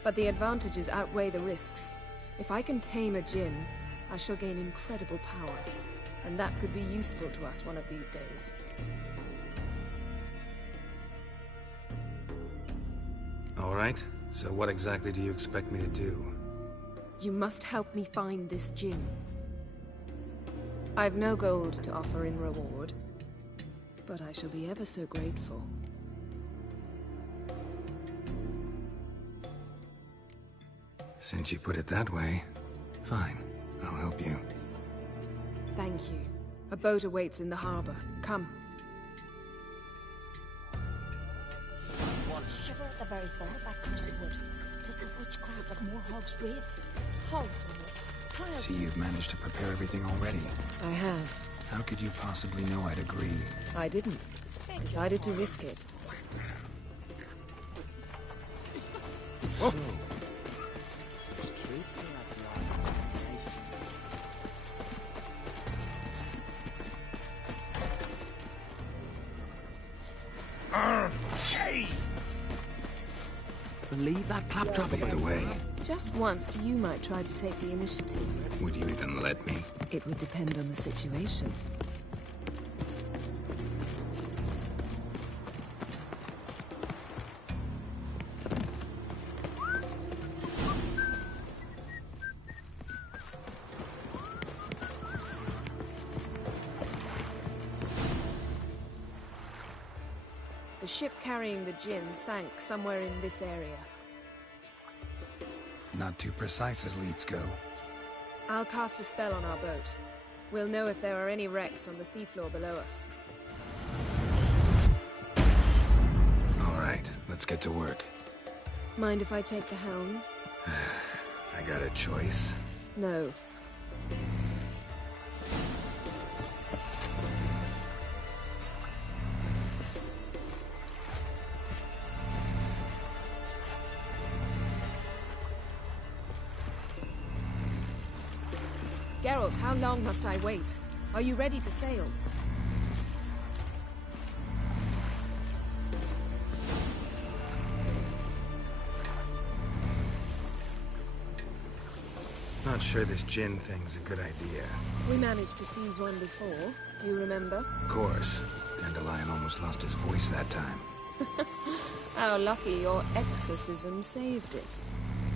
But the advantages outweigh the risks. If I can tame a djinn, I shall gain incredible power. And that could be useful to us one of these days. All right. So what exactly do you expect me to do? You must help me find this djinn. I've no gold to offer in reward, but I shall be ever so grateful. Since you put it that way, fine. I'll help you. Thank you. A boat awaits in the harbor. Come. One shiver at the very thought of that cursed wood. It is the witchcraft of Morhog's wraiths. Hogs on it. Piles. See, you've managed to prepare everything already. I have. How could you possibly know I'd agree? I didn't. Decided to risk it. Whoa. Leave that claptrap out of the way. Just once, you might try to take the initiative. Would you even let me? It would depend on the situation. The ship carrying the djinn sank somewhere in this area. Not too precise as leads go. I'll cast a spell on our boat. We'll know if there are any wrecks on the seafloor below us. All right, let's get to work. Mind if I take the helm? I got a choice. No. Geralt, how long must I wait? Are you ready to sail? Not sure this djinn thing's a good idea. We managed to seize one before. Do you remember? Of course. Dandelion almost lost his voice that time. How lucky your exorcism saved it.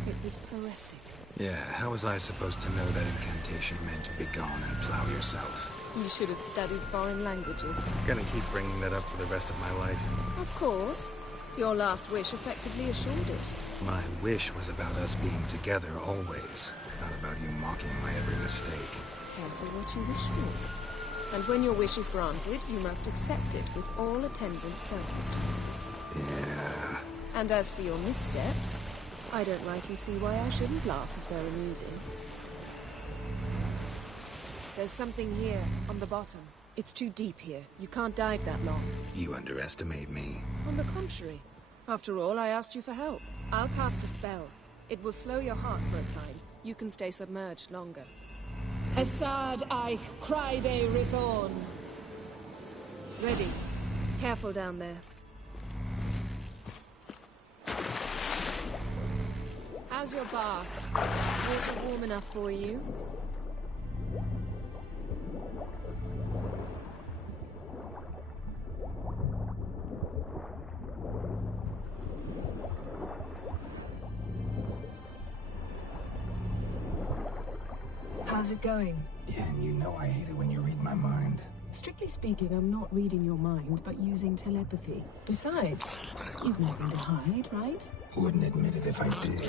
It was poetic. Yeah, how was I supposed to know that incantation meant begone and plow yourself? You should have studied foreign languages. Gonna keep bringing that up for the rest of my life. Of course. Your last wish effectively assured it. My wish was about us being together always, not about you mocking my every mistake. Careful what you wish for. And when your wish is granted, you must accept it with all attendant circumstances. Yeah. And as for your missteps, I don't rightly see why I shouldn't laugh if they're amusing. There's something here, on the bottom. It's too deep here. You can't dive that long. You underestimate me. On the contrary. After all, I asked you for help. I'll cast a spell. It will slow your heart for a time. You can stay submerged longer. Assad I cried a Rithorn. Ready. Careful down there. How How's your bath? Water warm enough for you? How's it going? Yeah, and you know I hate it when you read my mind. Strictly speaking, I'm not reading your mind, but using telepathy. Besides, you've nothing to hide, right? Wouldn't admit it if I did.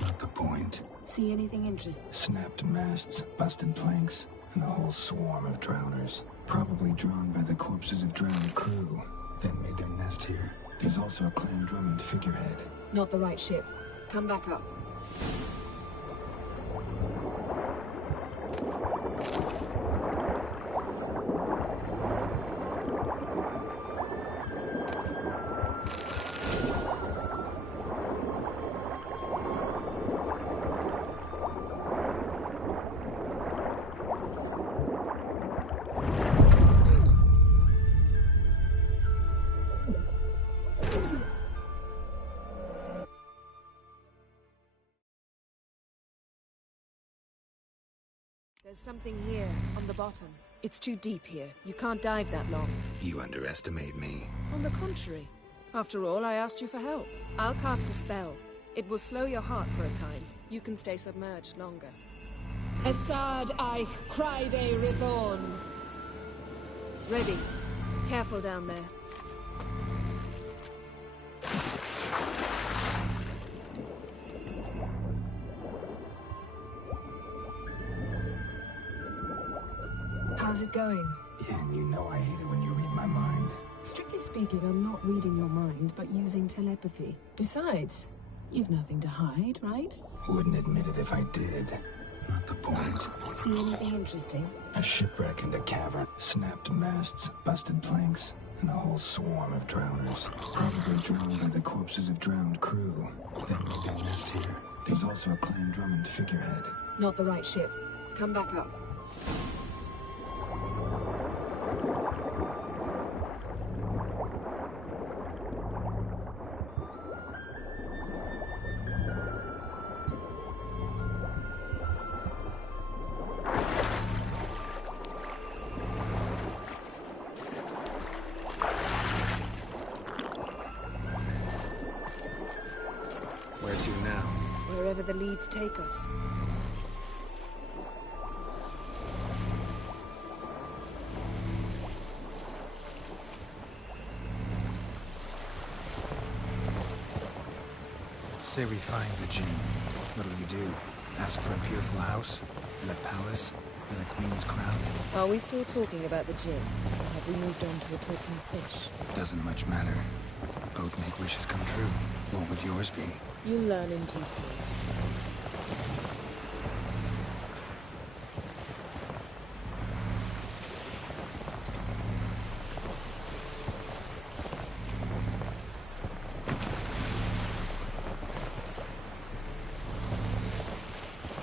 Not the point. See anything interesting? Snapped masts, busted planks, and a whole swarm of drowners. Probably drawn by the corpses of drowned crew. Then made their nest here. There's also a Clan Drummond figurehead. Not the right ship. Come back up. There's something here, on the bottom. It's too deep here. You can't dive that long. You underestimate me. On the contrary. After all, I asked you for help. I'll cast a spell. It will slow your heart for a time. You can stay submerged longer. Assad Eich Criede Rithorn. Ready. Careful down there. How's it going? Yeah, and you know I hate it when you read my mind. Strictly speaking, I'm not reading your mind, but using telepathy. Besides, you've nothing to hide, right? Wouldn't admit it if I did. Not the point. See anything interesting? A shipwreck and a cavern. Snapped masts, busted planks, and a whole swarm of drowners. Probably drowned by the corpses of drowned crew. Then made their nest here. There's also a Clan Drummond figurehead. Not the right ship. Come back up. Where to now? Wherever the leads take us. Say we find the Jinn. What'll you do? Ask for a beautiful house? And a palace? And a queen's crown? Are we still talking about the Jinn? Or have we moved on to a talking fish? Doesn't much matter. Both make wishes come true. What would yours be? You'll learn in due course.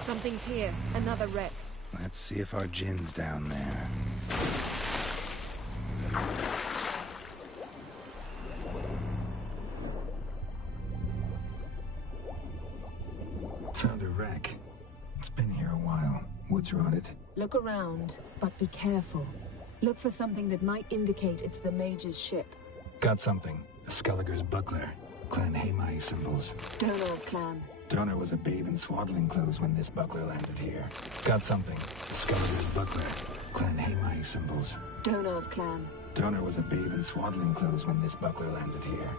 Something's here. Another wreck. Let's see if our Jinn's down there. Found a wreck. It's been here a while. Wood's rotted. Look around, but be careful. Look for something that might indicate it's the mage's ship. Got something. A Skelliger's buckler. Clan Hamai symbols. Donal's clan. Donor was a babe in swaddling clothes when this buckler landed here. Got something. A Skelliger's buckler. Clan Hamai symbols. Donal's clan. Donor was a babe in swaddling clothes when this buckler landed here.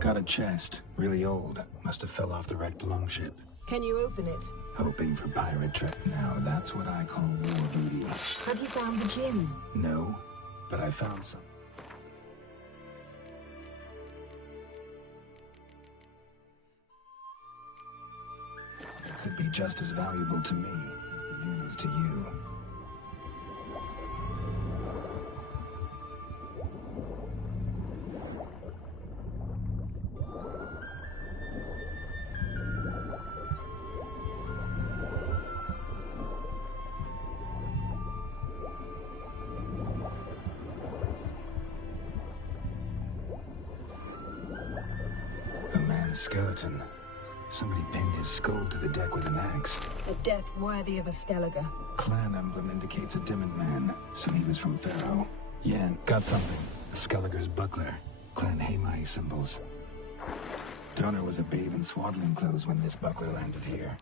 Got a chest. Really old. Must have fell off the wrecked longship. Can you open it? Hoping for pirate trip. Now that's what I call war booty. Have you found the Jinn? No, but I found some. Could be just as valuable to me as to you. A skeleton. Somebody pinned his skull to the deck with an axe. A death worthy of a Skellige. Clan emblem indicates a Dimmed man, so he was from Pharaoh. Yeah, got something. A Skellige's buckler. Clan Hamai symbols. Donner was a babe in swaddling clothes when this buckler landed here.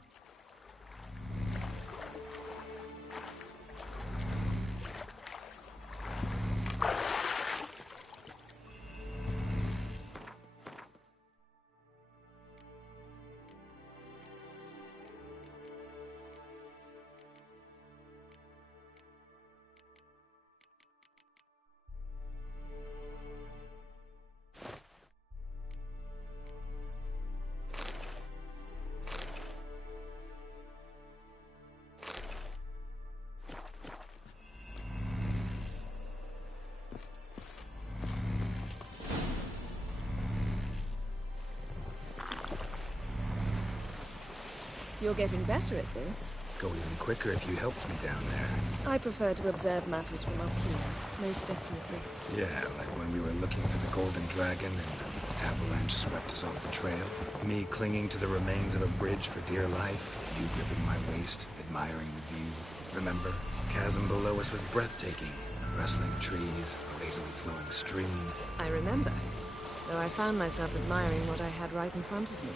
You're getting better at this. Go even quicker if you helped me down there. I prefer to observe matters from up here, most definitely. Yeah, like when we were looking for the Golden Dragon and the avalanche swept us off the trail. Me clinging to the remains of a bridge for dear life. You gripping my waist, admiring the view. Remember? Chasm below us was breathtaking. Rustling trees, a lazily flowing stream. I remember, though I found myself admiring what I had right in front of me.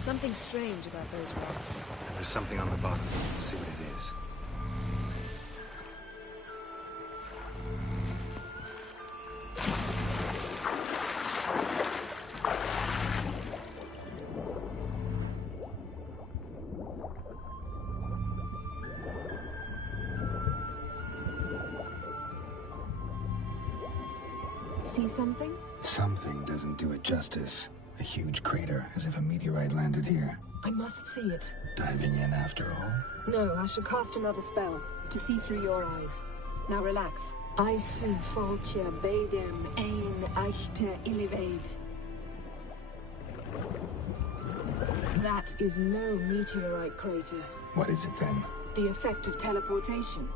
Something strange about those rocks. And there's something on the bottom. Let's see what it is. See something? Something doesn't do it justice. A huge crater, as if a meteorite landed here. I must see it. Diving in after all? No, I shall cast another spell, to see through your eyes. Now relax. Aisu foltja beidem ein eichte ilivaid. That is no meteorite crater. What is it then? The effect of teleportation.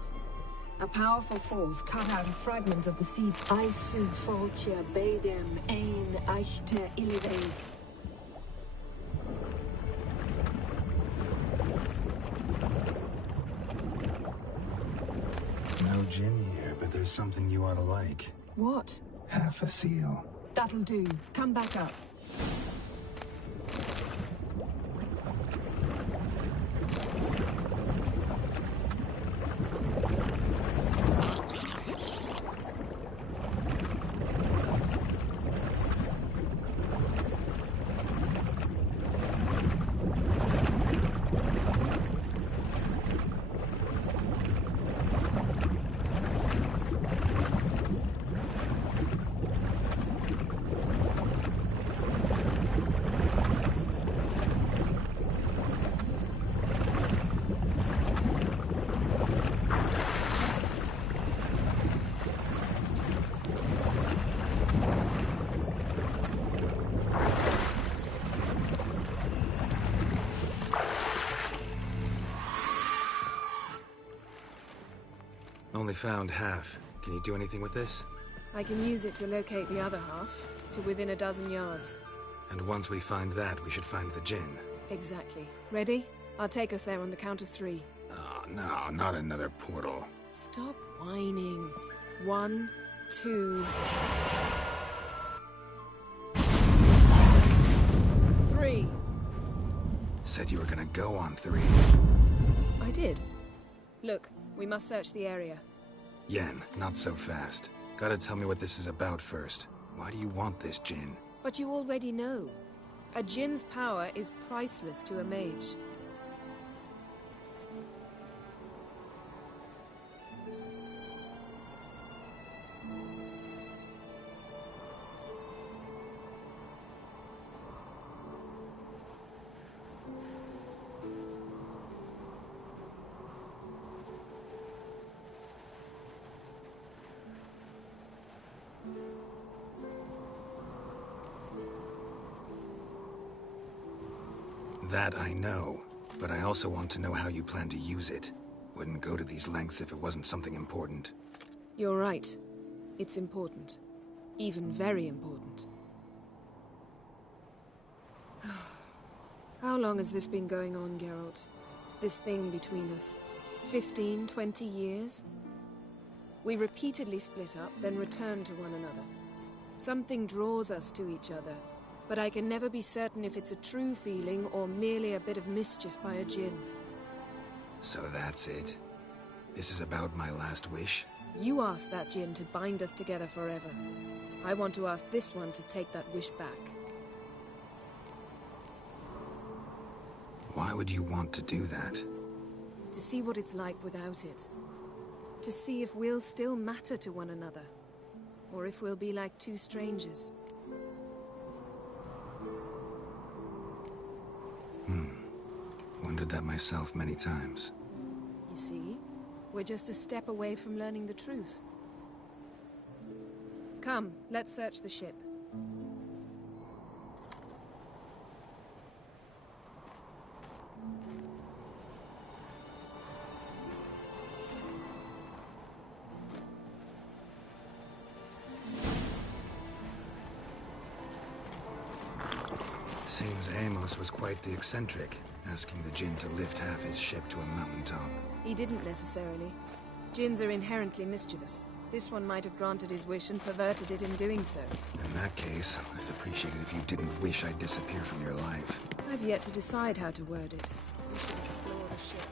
A powerful force cut out a fragment of the sea. Aisu foltja beidem ein eichte ilivaid. No gin here, but there's something you ought to like. What? Half a seal. That'll do. Come back up. Only found half. Can you do anything with this? I can use it to locate the other half, to within a dozen yards. And once we find that, we should find the gin. Exactly. Ready? I'll take us there on the count of 3. Oh, no, not another portal. Stop whining. 1, 2... 3. Said you were gonna go on 3. I did. Look, we must search the area. Yen, not so fast. Gotta tell me what this is about first. Why do you want this gin? But you already know. A djinn's power is priceless to a mage. That I know, but I also want to know how you plan to use it. Wouldn't go to these lengths if it wasn't something important. You're right. It's important. Even very important. How long has this been going on, Geralt? This thing between us? 15, 20 years? We repeatedly split up, then returned to one another. Something draws us to each other, but I can never be certain if it's a true feeling or merely a bit of mischief by a djinn. So that's it? This is about my last wish? You asked that djinn to bind us together forever. I want to ask this one to take that wish back. Why would you want to do that? To see what it's like without it. To see if we'll still matter to one another. Or if we'll be like two strangers. Wondered that myself many times. You see? We're just a step away from learning the truth. Come, let's search the ship. Seems Amos was quite the eccentric, asking the djinn to lift half his ship to a mountaintop. He didn't necessarily. Djinns are inherently mischievous. This one might have granted his wish and perverted it in doing so. In that case, I'd appreciate it if you didn't wish I'd disappear from your life. I've yet to decide how to word it. We should explore the ship.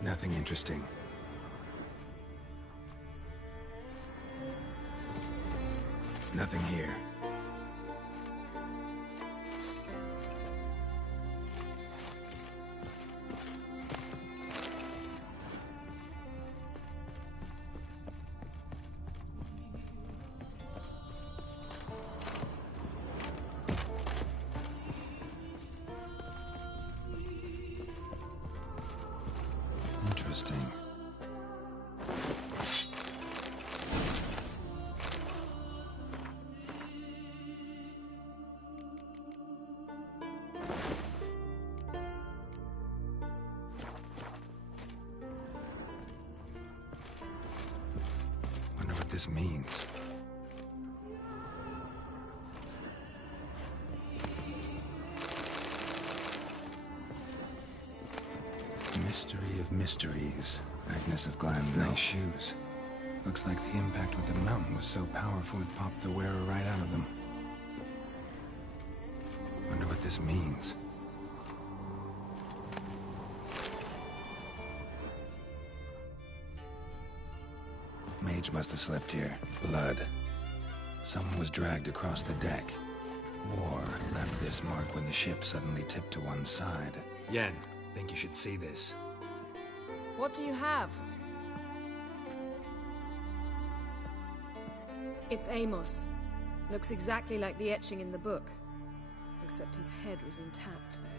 Nothing interesting. Nothing here. Interesting. Wonder what this means. Mystery of mysteries. Agnes of Glan. Nice shoes. Looks like the impact with the mountain was so powerful it popped the wearer right out of them. Wonder what this means. Mage must have slept here. Blood. Someone was dragged across the deck. War left this mark when the ship suddenly tipped to one side. Yen, think you should see this. What do you have? It's Amos. Looks exactly like the etching in the book. Except his head was intact there.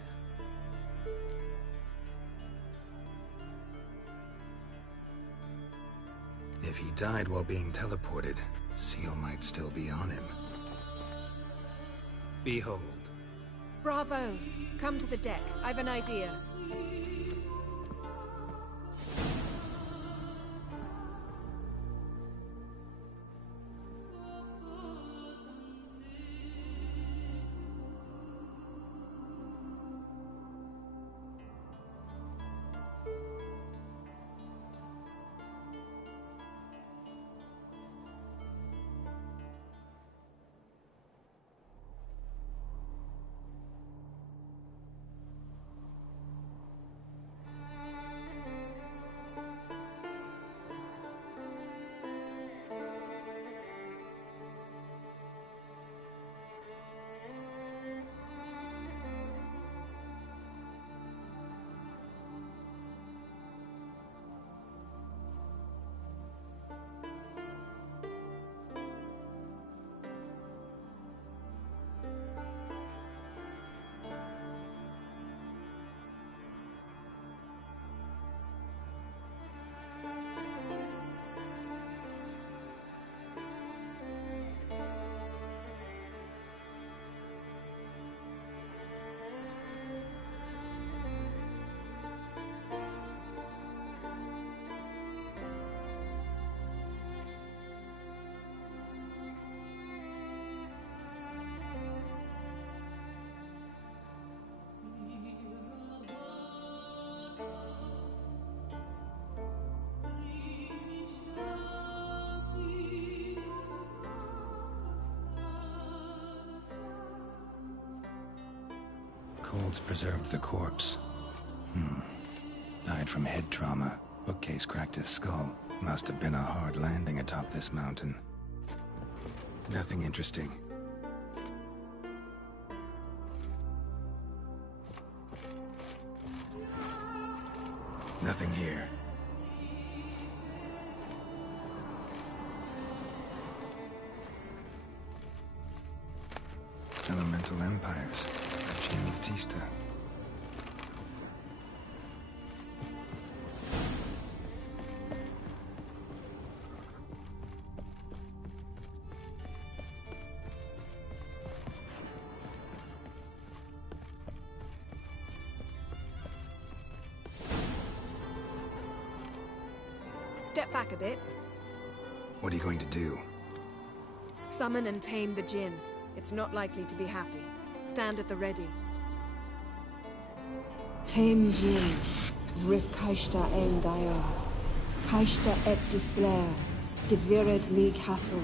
If he died while being teleported, Seal might still be on him. Behold. Bravo! Come to the deck. I've an idea. bolts preserved the corpse. Died from head trauma. Bookcase cracked his skull. Must have been a hard landing atop this mountain. Nothing interesting. Nothing here. Elemental empires. Batista. Step back a bit. What are you going to do? Summon and tame the Jinn. It's not likely to be happy. Stand at the ready. Tame Jinn, Rif Kaishta en Gaia, Kaishta et Displair, Devirid League Hassel.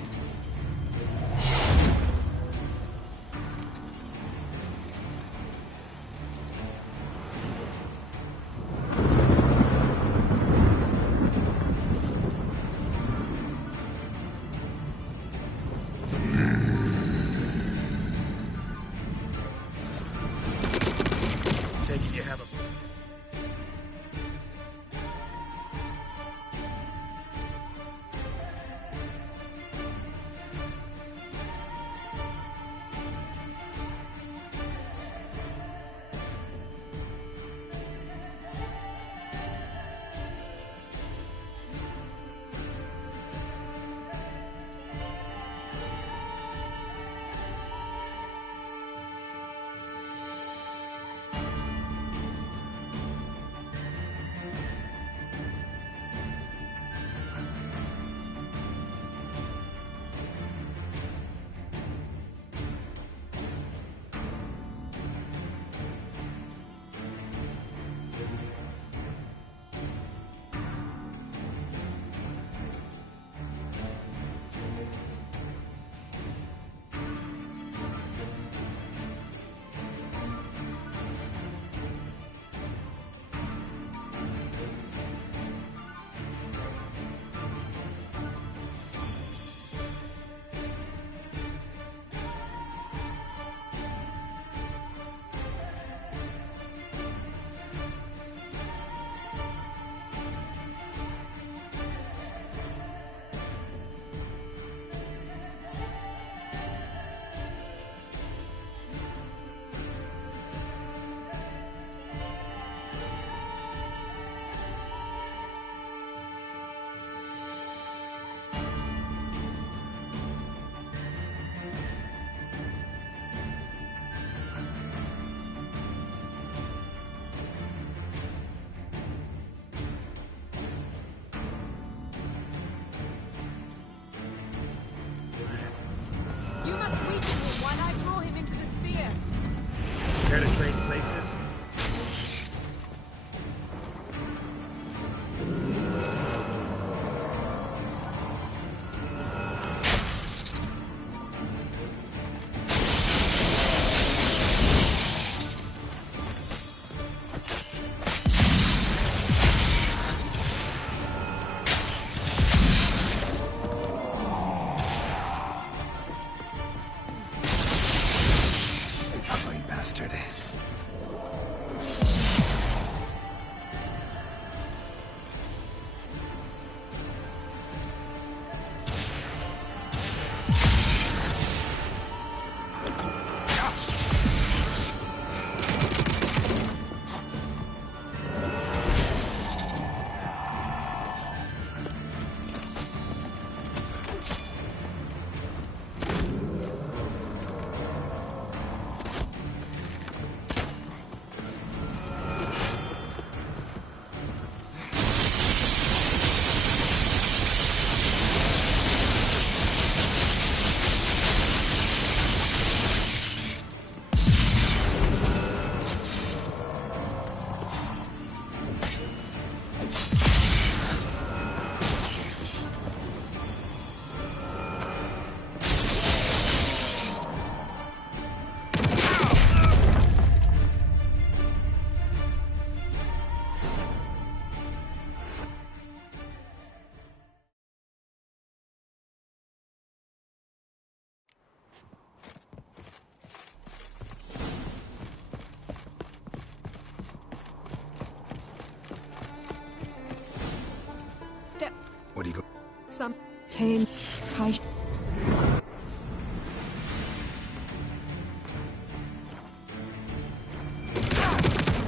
What do you go? Some came.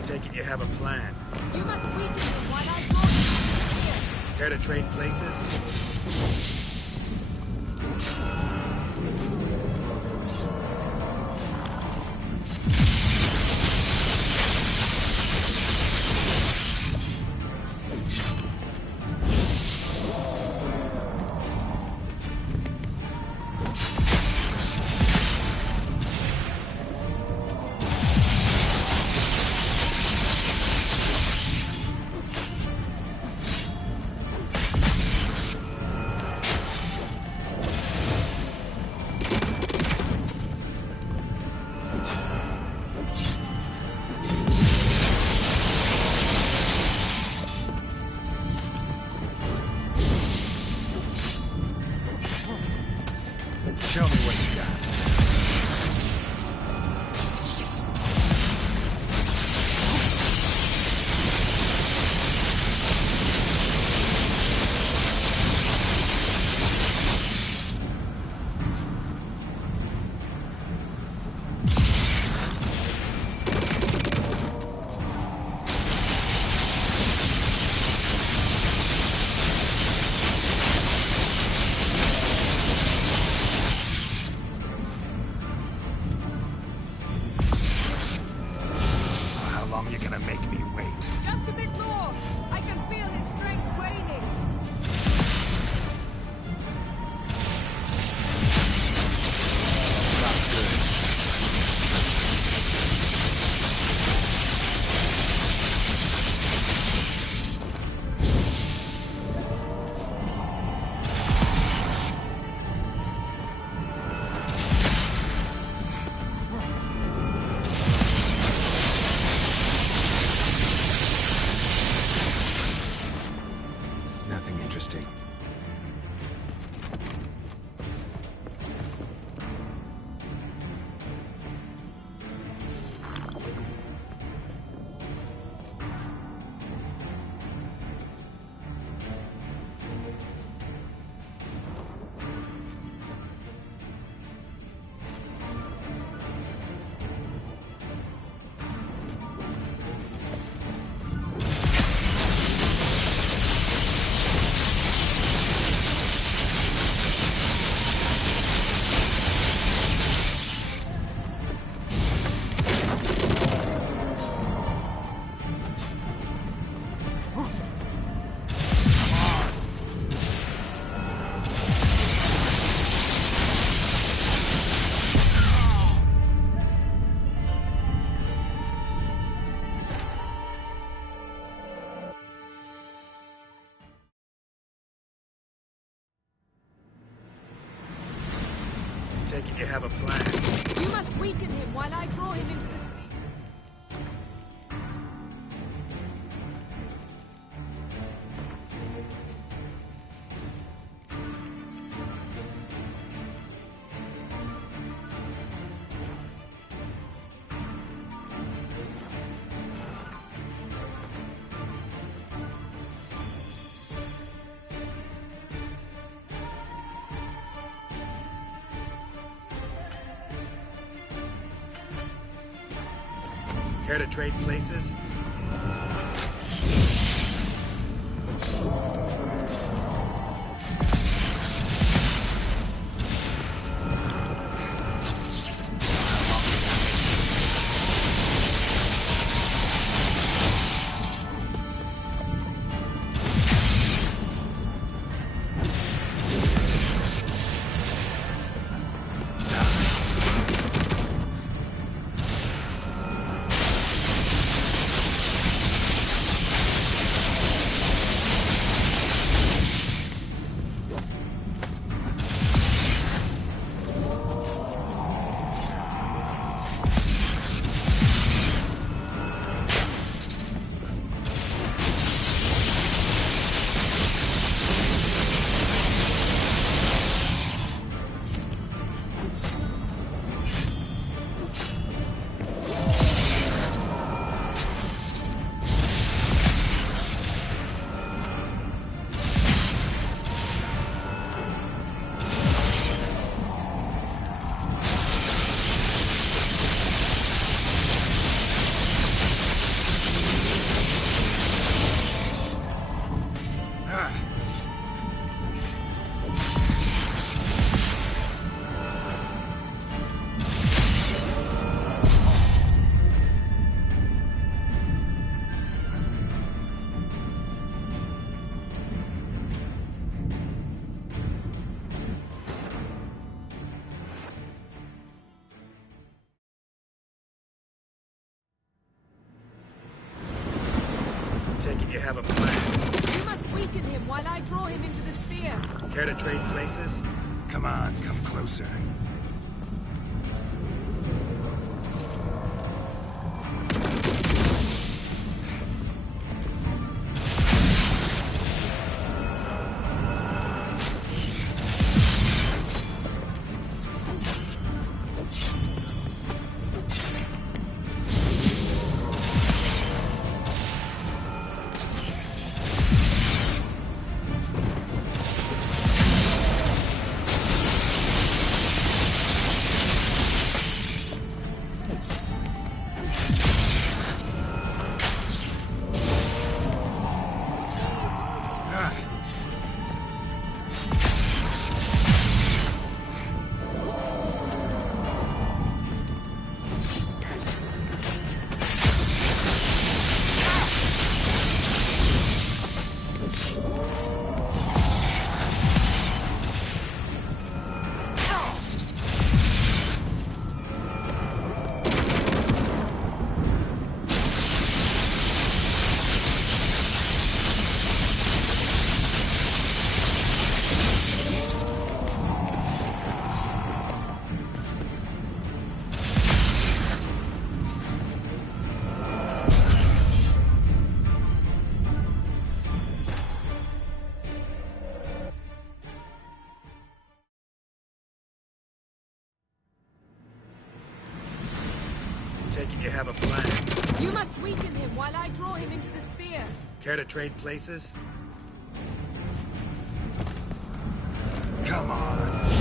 Take it you have a plan. You must weaken him while I go here. Care to trade places? Show me what you got. How long you gonna make me wait? Just a bit more. I can feel his strength waning. Not good. Nothing interesting. Take it you have a plan. You must weaken him while I draw him into the sea. Care to trade places? have a plan. You must weaken him while I draw him into the sphere. Care to trade places? Come on, come closer. Taking you have a plan. You must weaken him while I draw him into the sphere. Care to trade places? Come on.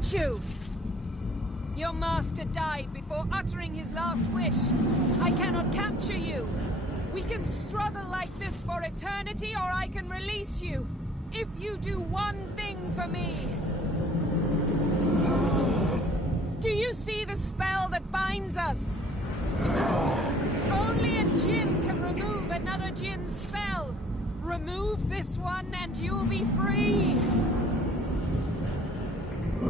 got you! Your master died before uttering his last wish. I cannot capture you. We can struggle like this for eternity, or I can release you. If you do one thing for me. Do you see the spell that binds us? Only a djinn can remove another djinn's spell. Remove this one and you'll be free. You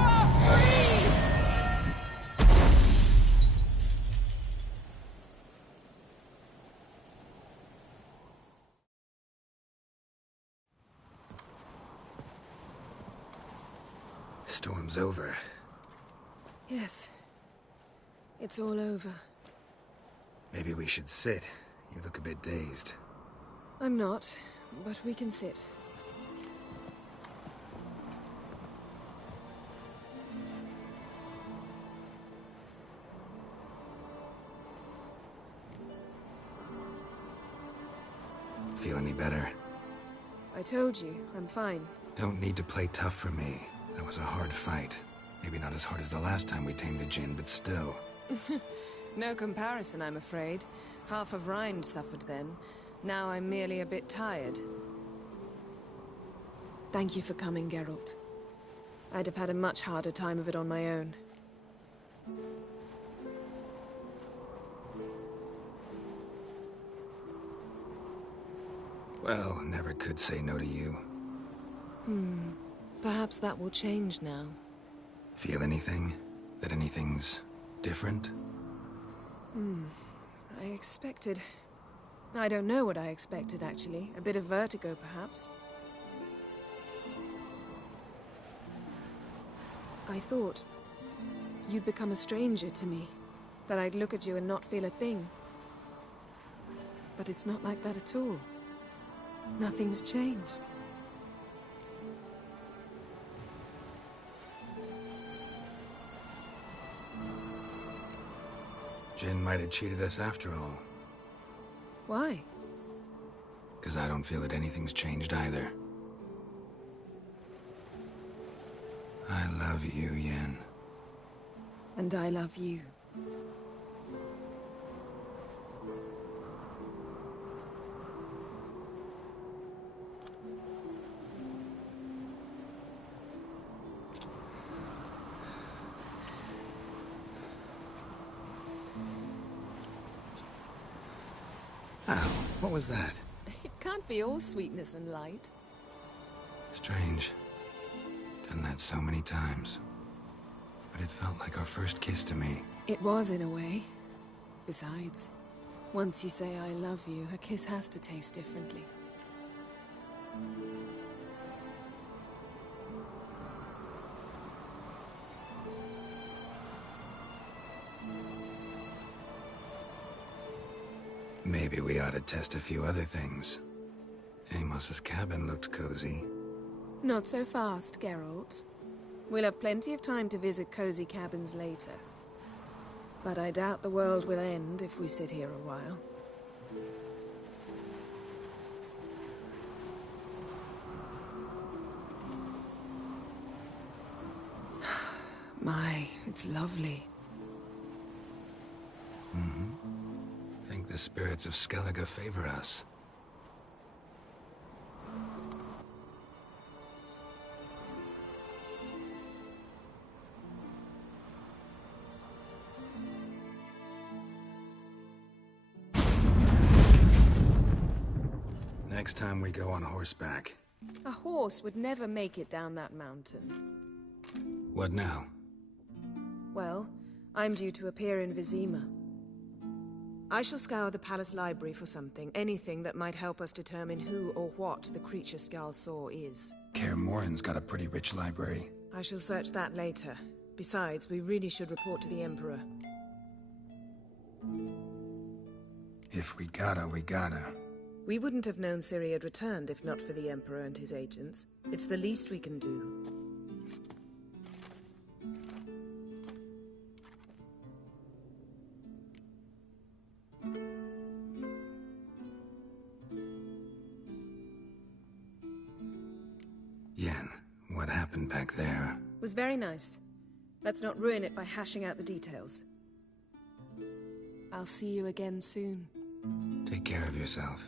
are free! Storm's over. Yes. It's all over. Maybe we should sit. You look a bit dazed. I'm not, but we can sit. Feel any better? I told you, I'm fine. Don't need to play tough for me. That was a hard fight. Maybe not as hard as the last time we tamed a djinn, but still. No comparison, I'm afraid. Half of Rind suffered then. Now I'm merely a bit tired. Thank you for coming, Geralt. I'd have had a much harder time of it on my own. Well, never could say no to you. Perhaps that will change now. Feel anything? That anything's different? I expected... I don't know what I expected, actually. A bit of vertigo, perhaps. I thought you'd become a stranger to me. That I'd look at you and not feel a thing. But it's not like that at all. Nothing's changed. Jinn might have cheated us after all. Why? 'Cause I don't feel that anything's changed either. I love you, Yen. And I love you. Ow, what was that? It can't be all sweetness and light. Strange. Done that so many times. But it felt like our first kiss to me. It was, in a way. Besides, once you say I love you, a kiss has to taste differently. Maybe we ought to test a few other things. Amos's cabin looked cozy. Not so fast, Geralt. We'll have plenty of time to visit cozy cabins later. But I doubt the world will end if we sit here a while. My, it's lovely. Think the spirits of Skellige favor us. Next time we go on horseback. A horse would never make it down that mountain. What now? Well, I'm due to appear in Vizima. I shall scour the palace library for something, anything that might help us determine who or what the creature Skjal saw is. Kaer Morhen's got a pretty rich library. I shall search that later. Besides, we really should report to the Emperor. If we gotta, we gotta. We wouldn't have known Ciri had returned if not for the Emperor and his agents. It's the least we can do. garden back there. Was very nice. Let's not ruin it by hashing out the details. I'll see you again soon. Take care of yourself.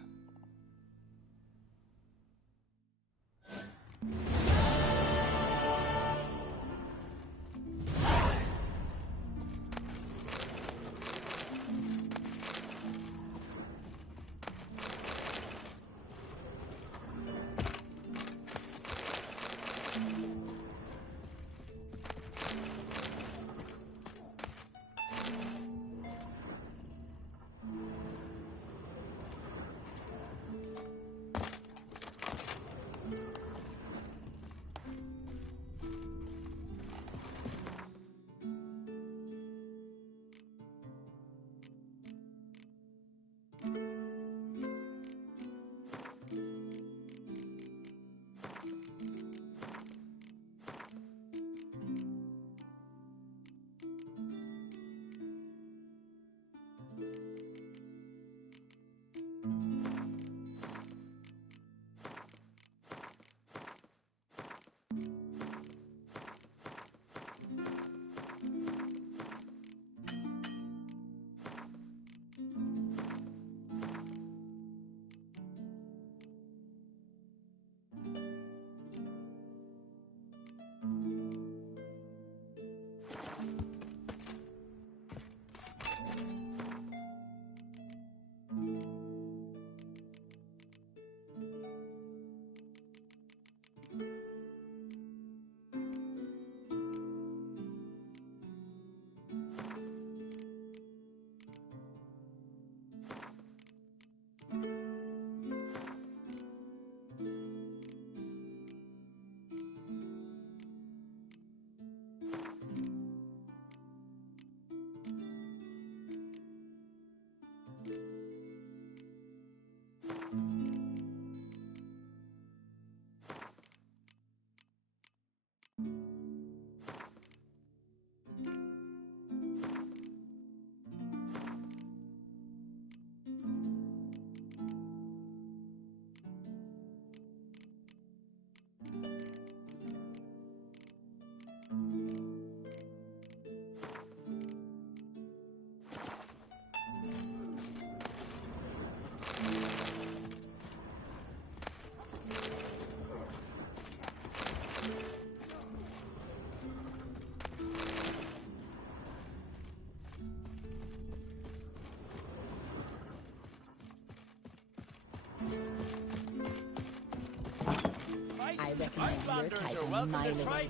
I recognize your type a mile away.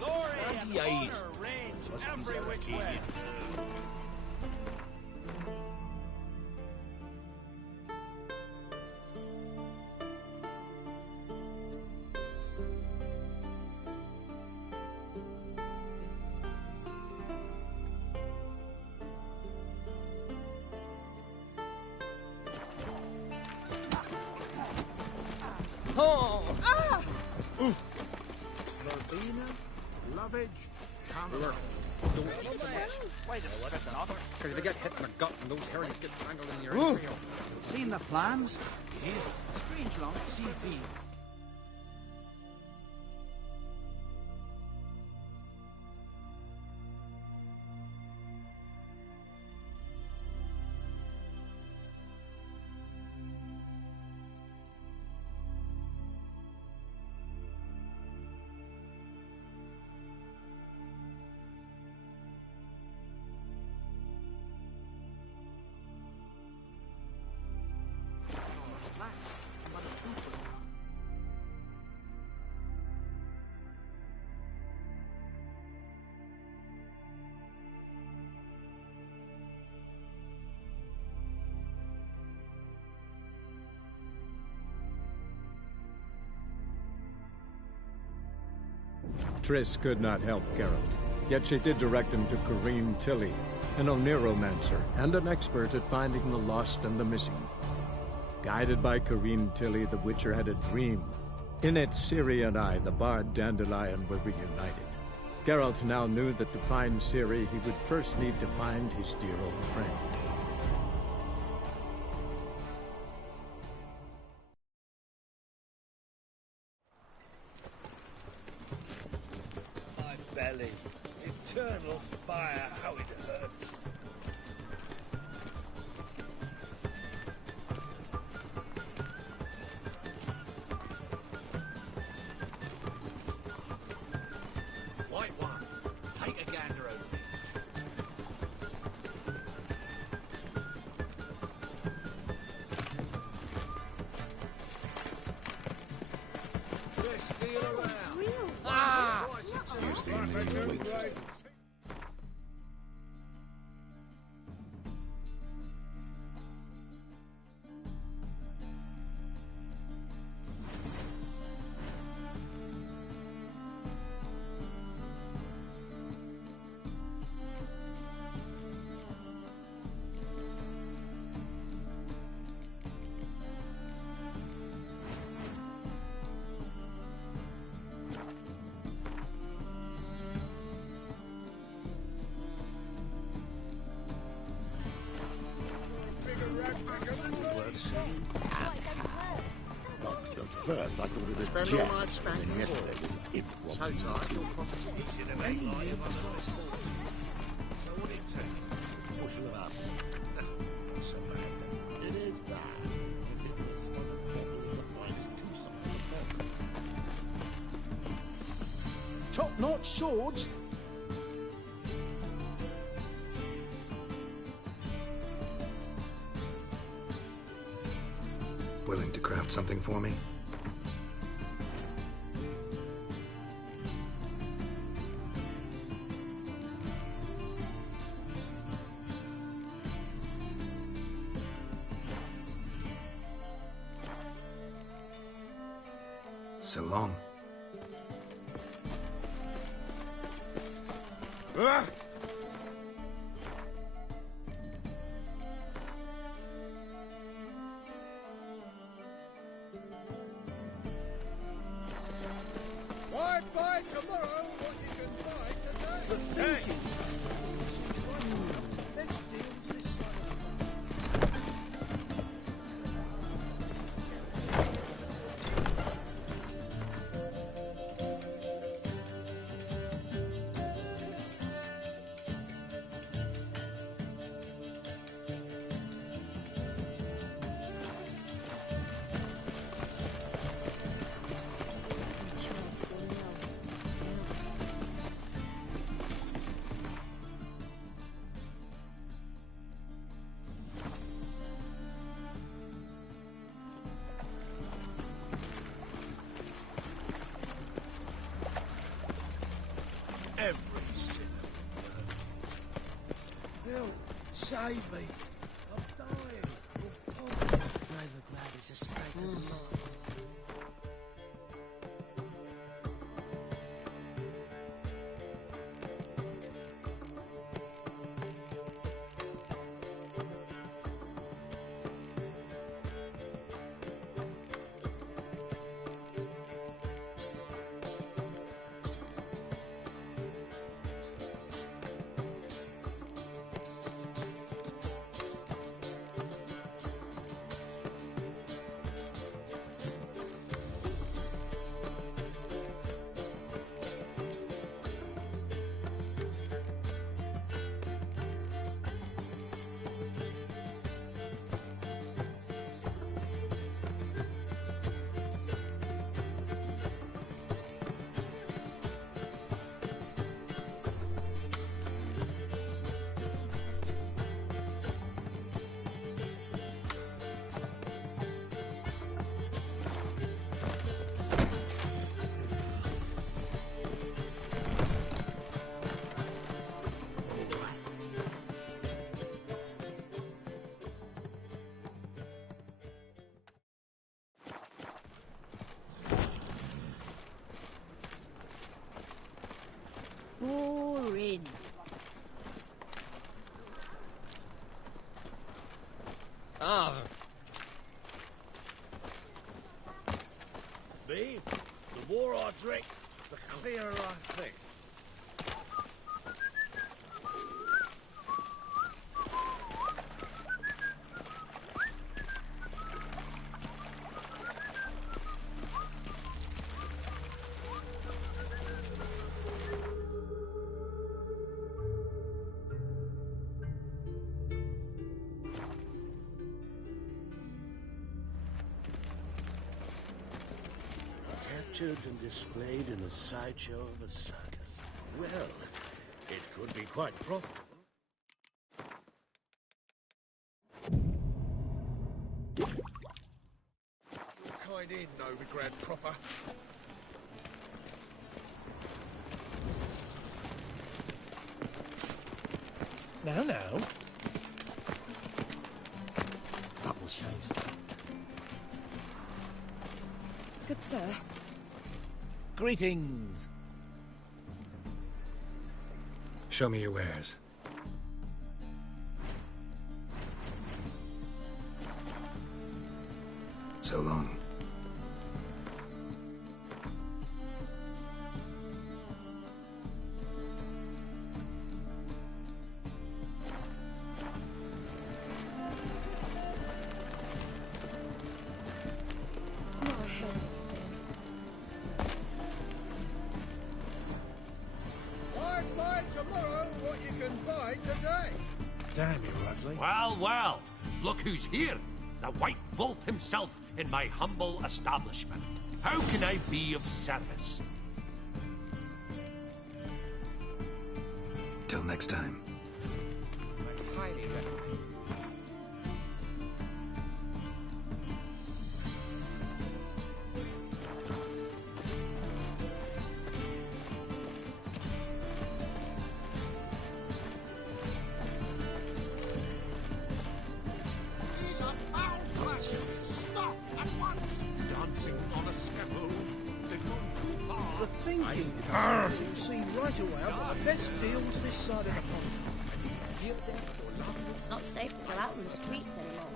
Glory and honor range every which way. Oh! Ah! Verbena, lovage, camera. Wait a second. Because if you get hit in the gut and those herrings get tangled in your Ooh. embryo. Seen the plans? Yeah. Strange long sea field. Triss could not help Geralt, yet she did direct him to Corrine Tilly, an Oniromancer and an expert at finding the lost and the missing. Guided by Corrine Tilly, the Witcher had a dream. In it, Ciri and I, the bard Dandelion, were reunited. Geralt now knew that to find Ciri, he would first need to find his dear old friend. fire, how it hurts. White one, take a gander over me. Just see you around. You've seen the waitress. So first I thought it was a jest, and yesterday was improper. So tight, your property. Should have made life on the misfortune. So what it take? Bushel of apples. Not so bad then. It is bad. You hit the stomach level of the finest two-sided of top-notch swords. Willing to craft something for me? So long. Buy tomorrow what you can buy today. Hey! Let's deal this side. Every sinner. Help! Save me! I'm dying! Novigrad is a state of mind. Boring. Ah, Me? The more I drink, the clearer I think. captured and displayed in a sideshow of a circus. Well, it could be quite profitable. Kind in, Novigrad proper. Now. That will chase. Good sir. Greetings. Show me your wares. So long. Buy tomorrow what you can buy today. Damn you, Rutley. Well, look who's here. The White Wolf himself in my humble establishment. How can I be of service? Till next time. I highly recommend. These are foul classes. Stop at once. Dancing on a scaffold. They've gone too far. The thinking capacity you see right away. I've got the best deals this side of the pond. It's not safe to go out on the streets anymore.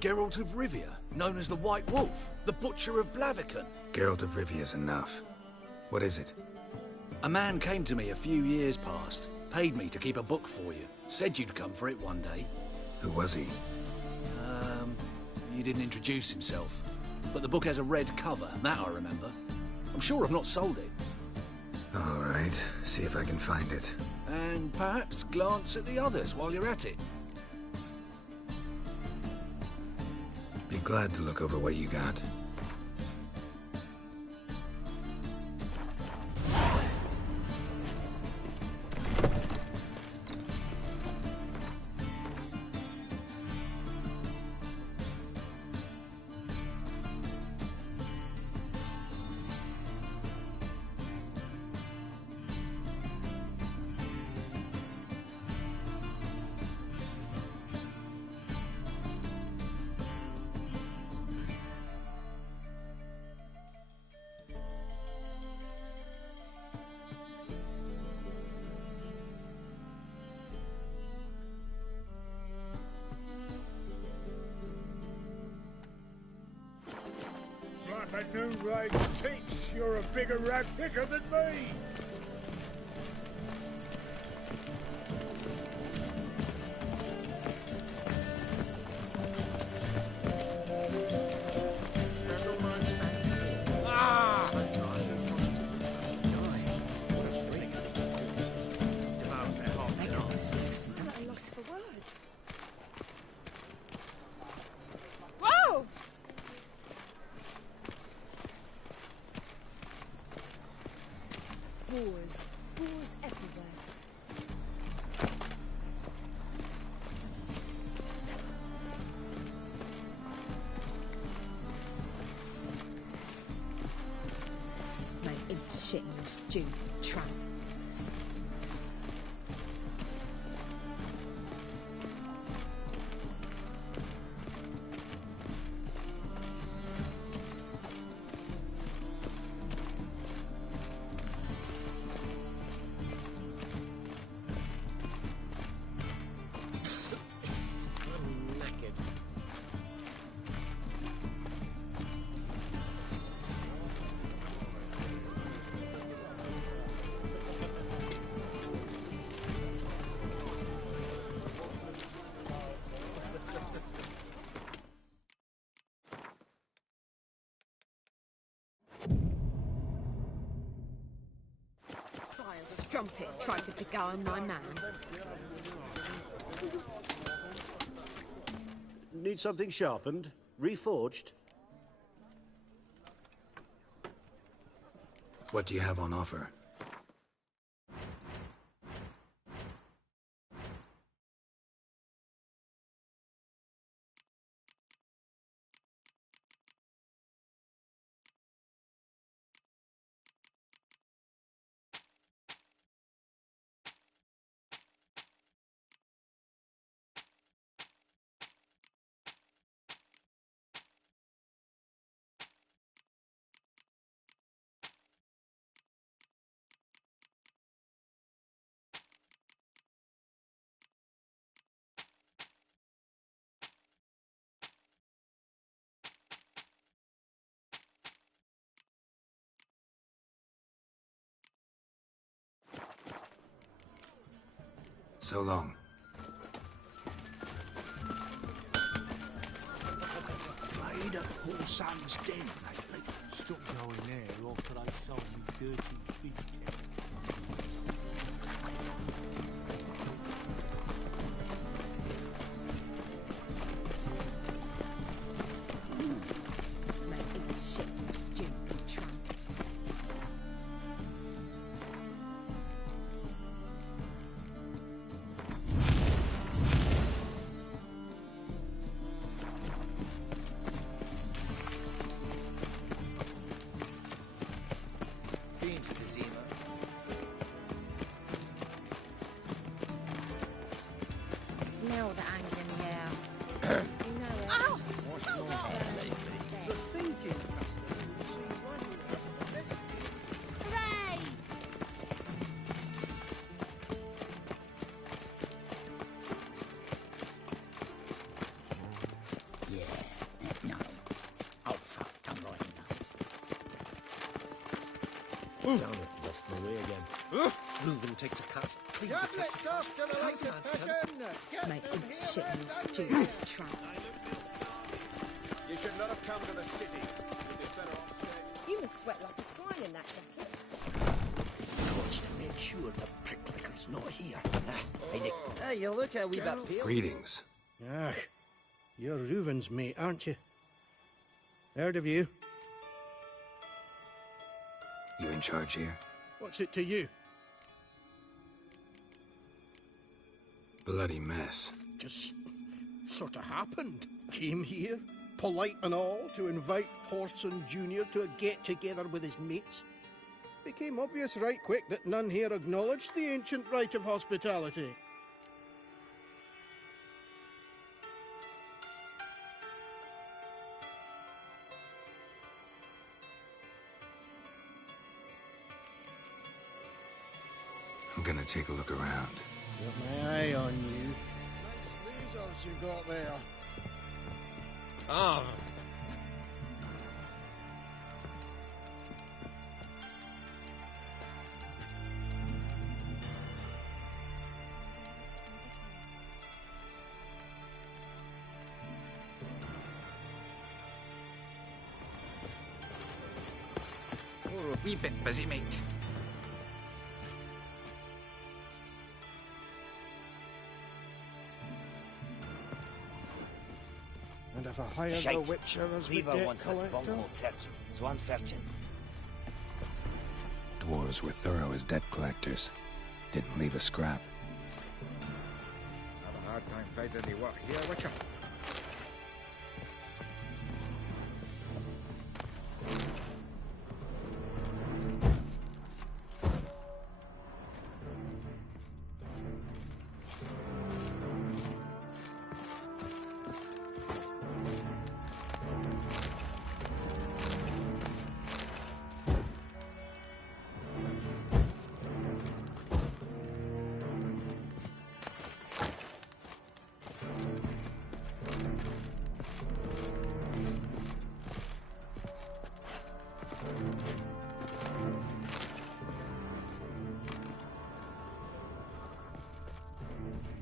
Geralt of Rivia, known as the White Wolf, the Butcher of Blaviken. Geralt of Rivia's enough. What is it? A man came to me a few years past, paid me to keep a book for you, said you'd come for it one day. Who was he? He didn't introduce himself, but the book has a red cover, that I remember. I'm sure I've not sold it. All right, see if I can find it. And perhaps glance at the others while you're at it. Be glad to look over what you got. Like a new raid thinks you're a bigger rag picker than me. Lost for words. Whoa! Wars everywhere. No imp shit in your stew, tramp. Strumpet tried to beguile my man. Need something sharpened? Reforged? What do you have on offer? So long. Played at Horsan's Den lately. Stop going there after I sold me dirty feet. Smell that hangs in the air. You know it. Ow! The thinking customer will see right. Hooray! Yeah, no. Oh, fuck, I'm right Damn it, lost my way again. Reuben takes a cut. Tablets after the latest fashion. Get Make them you here shit and in have stew, them. tramp. You should not have come to the city. You'd be better off staying. You must sweat like a swine in that jacket. What's to make sure the pricklicker's not here? Hey, you look how we got peeled. Greetings. Ah, you're Reuven's mate, aren't you? Heard of you. You in charge here? What's it to you? Bloody mess. Just sort of happened. Came here, polite and all, to invite Horson Jr. to a get-together with his mates. Became obvious right quick that none here acknowledged the ancient rite of hospitality. I'm gonna take a look around. Got my eye on you. Nice lasers you got there. Ah. Oh, a wee bit busy, mate. And if I hire the Shite. Witcher as the Lever debt wants this collector... bunghole searched, so I'm searching. Dwarves were thorough as debt collectors. Didn't leave a scrap. Have a hard time finding any work here, Witcher.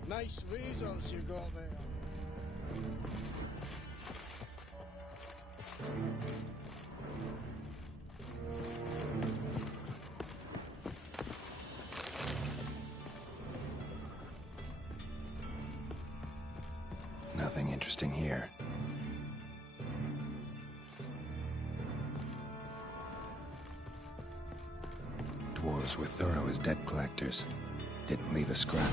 Nice razors you got there. Nothing interesting here. Heroes were thorough as debt collectors. Didn't leave a scrap.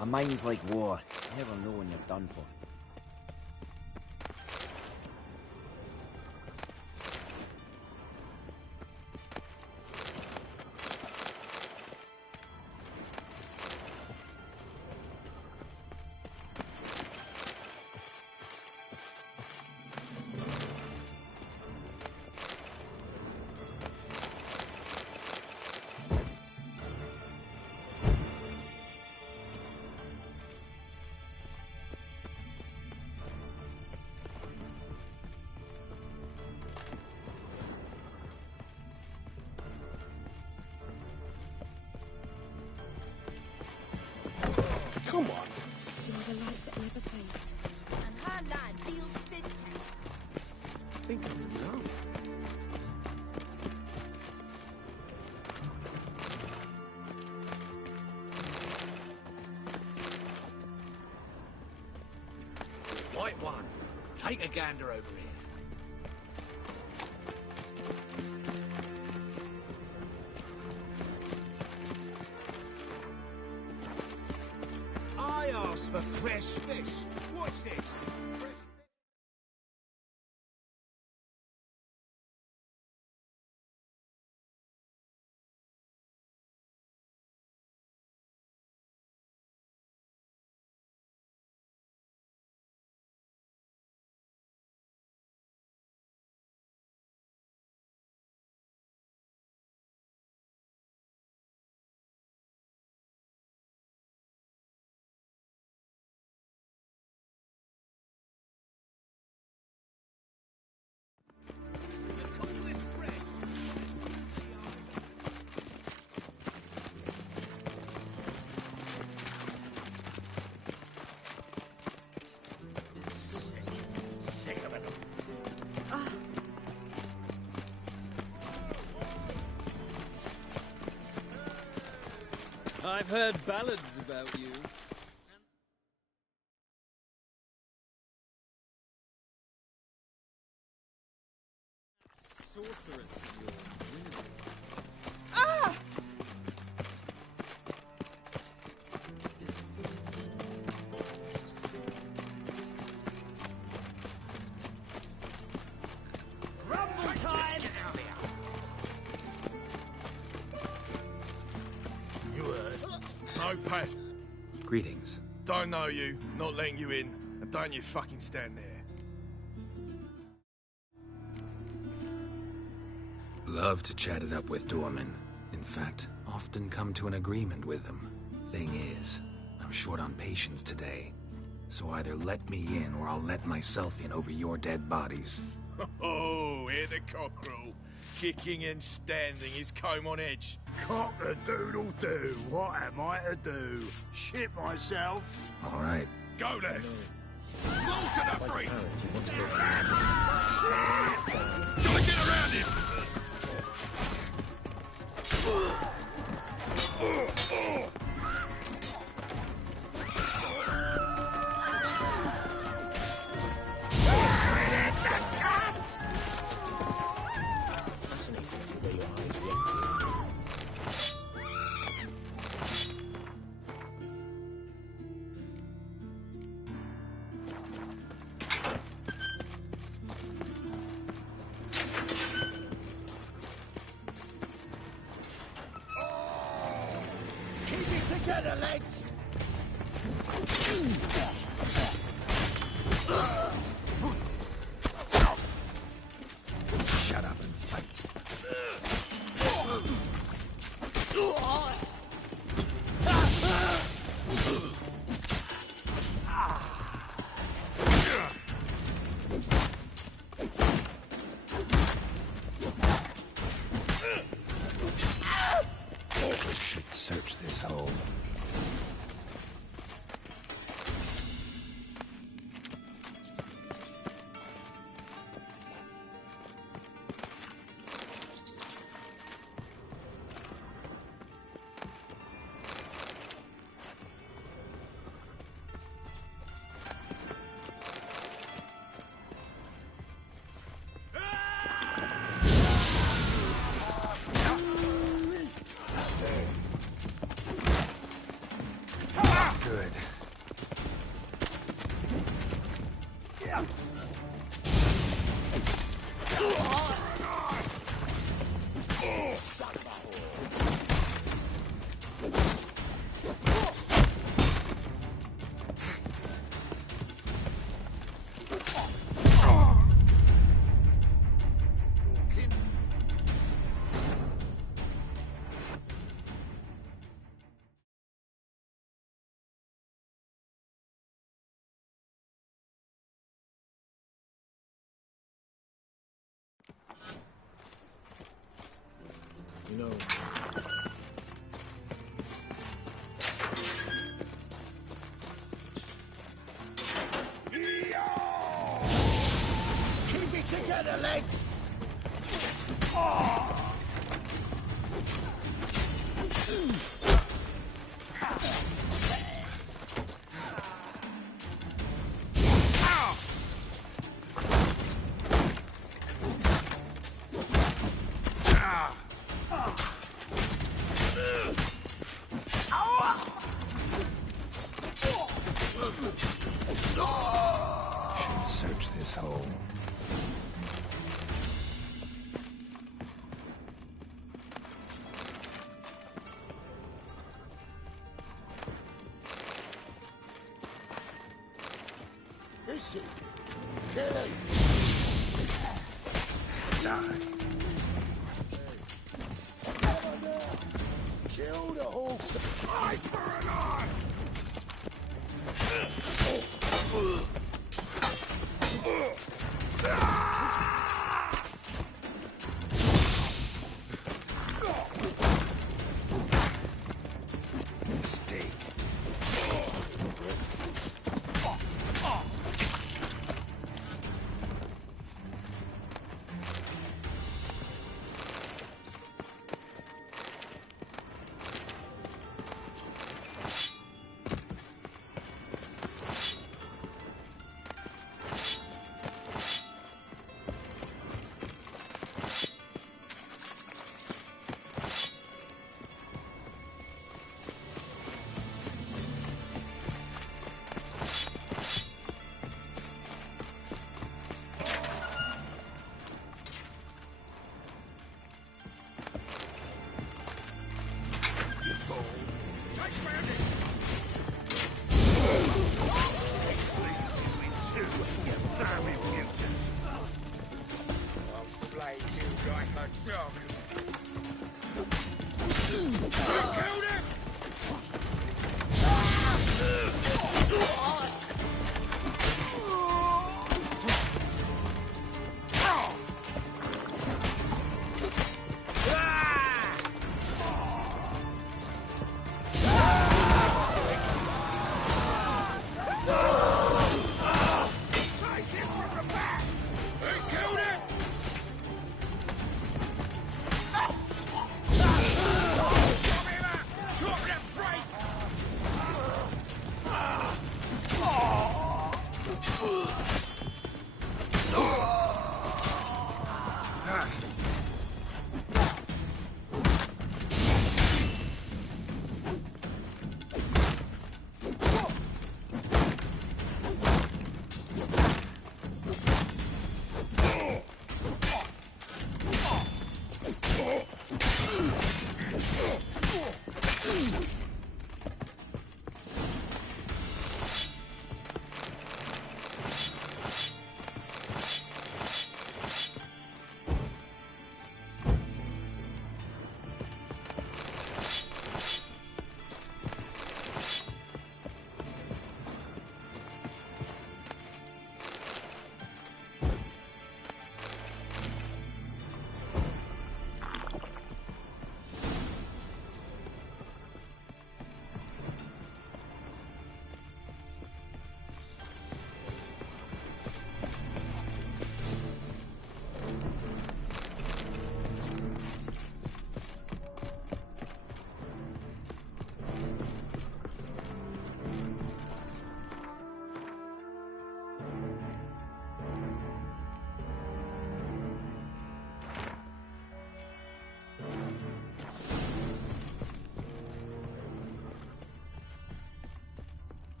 A mine's like war. You never know when you're done for. Come on. You are the light that never fades. And her lad deals fist tank. I think I'm in love. White one, take a gander over here. I asked for fresh fish. What's this? I've heard ballads about you. Sorceress of your Ah! Rumble time! You heard? No pass. Greetings. Don't know you, not letting you in, and don't you fucking stand there. Love to chat it up with doormen. In fact, often come to an agreement with them. Thing is, I'm short on patience today. So either let me in or I'll let myself in over your dead bodies. Oh, hear the cockerel. Kicking and standing, his comb on edge. Cock-a-doodle-doo, what am I to do? Shit myself? All right. Go left. Slaughter the freak! Gotta get around him! Fascinating the way your eyes react. Keep it together, lads! Shut up and fight. Should search this hole. good. You know, Keep it together, lads! Should search this hole. Listen, kill it! Die. Kill the whole... Eye for an eye! Mistake.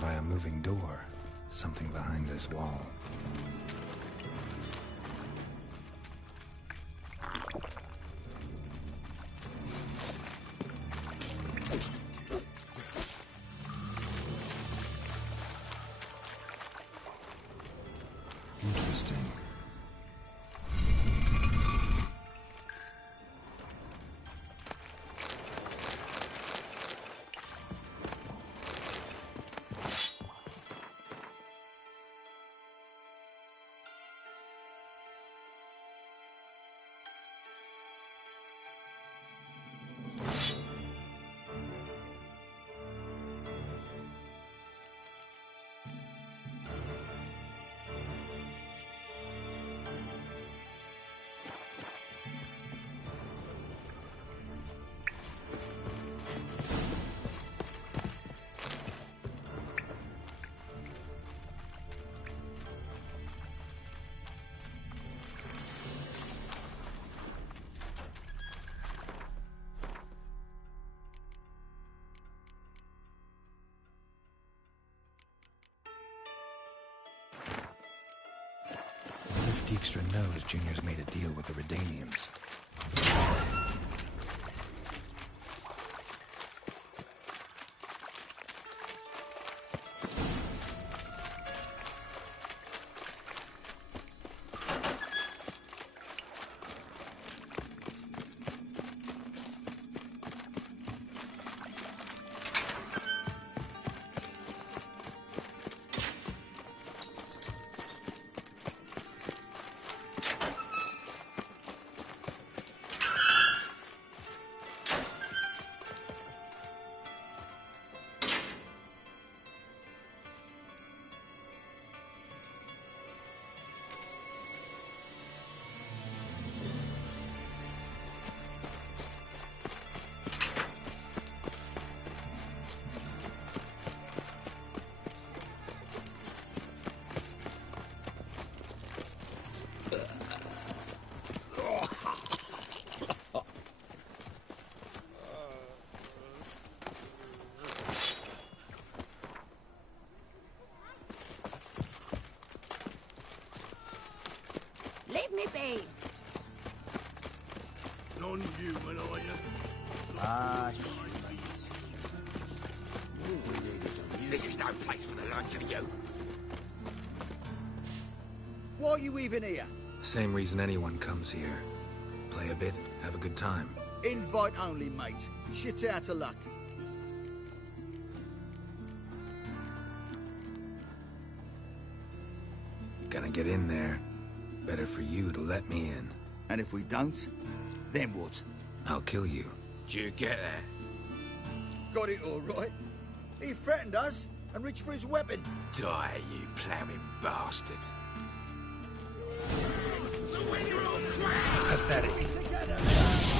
by a moving door. Something behind this wall. Interesting. Dijkstra knows Junior's made a deal with the Redanians. Leave me be. Non-human, are you? Ah, This is no place for the likes of you. why are you even here? Same reason anyone comes here. Play a bit, have a good time. Invite only, mate. Shit out of luck. Gonna get in there. Better for you to let me in. And if we don't, then what? I'll kill you. Do you get that? Got it all right. He threatened us and reached for his weapon. Die, you ploughing bastard. Pathetic.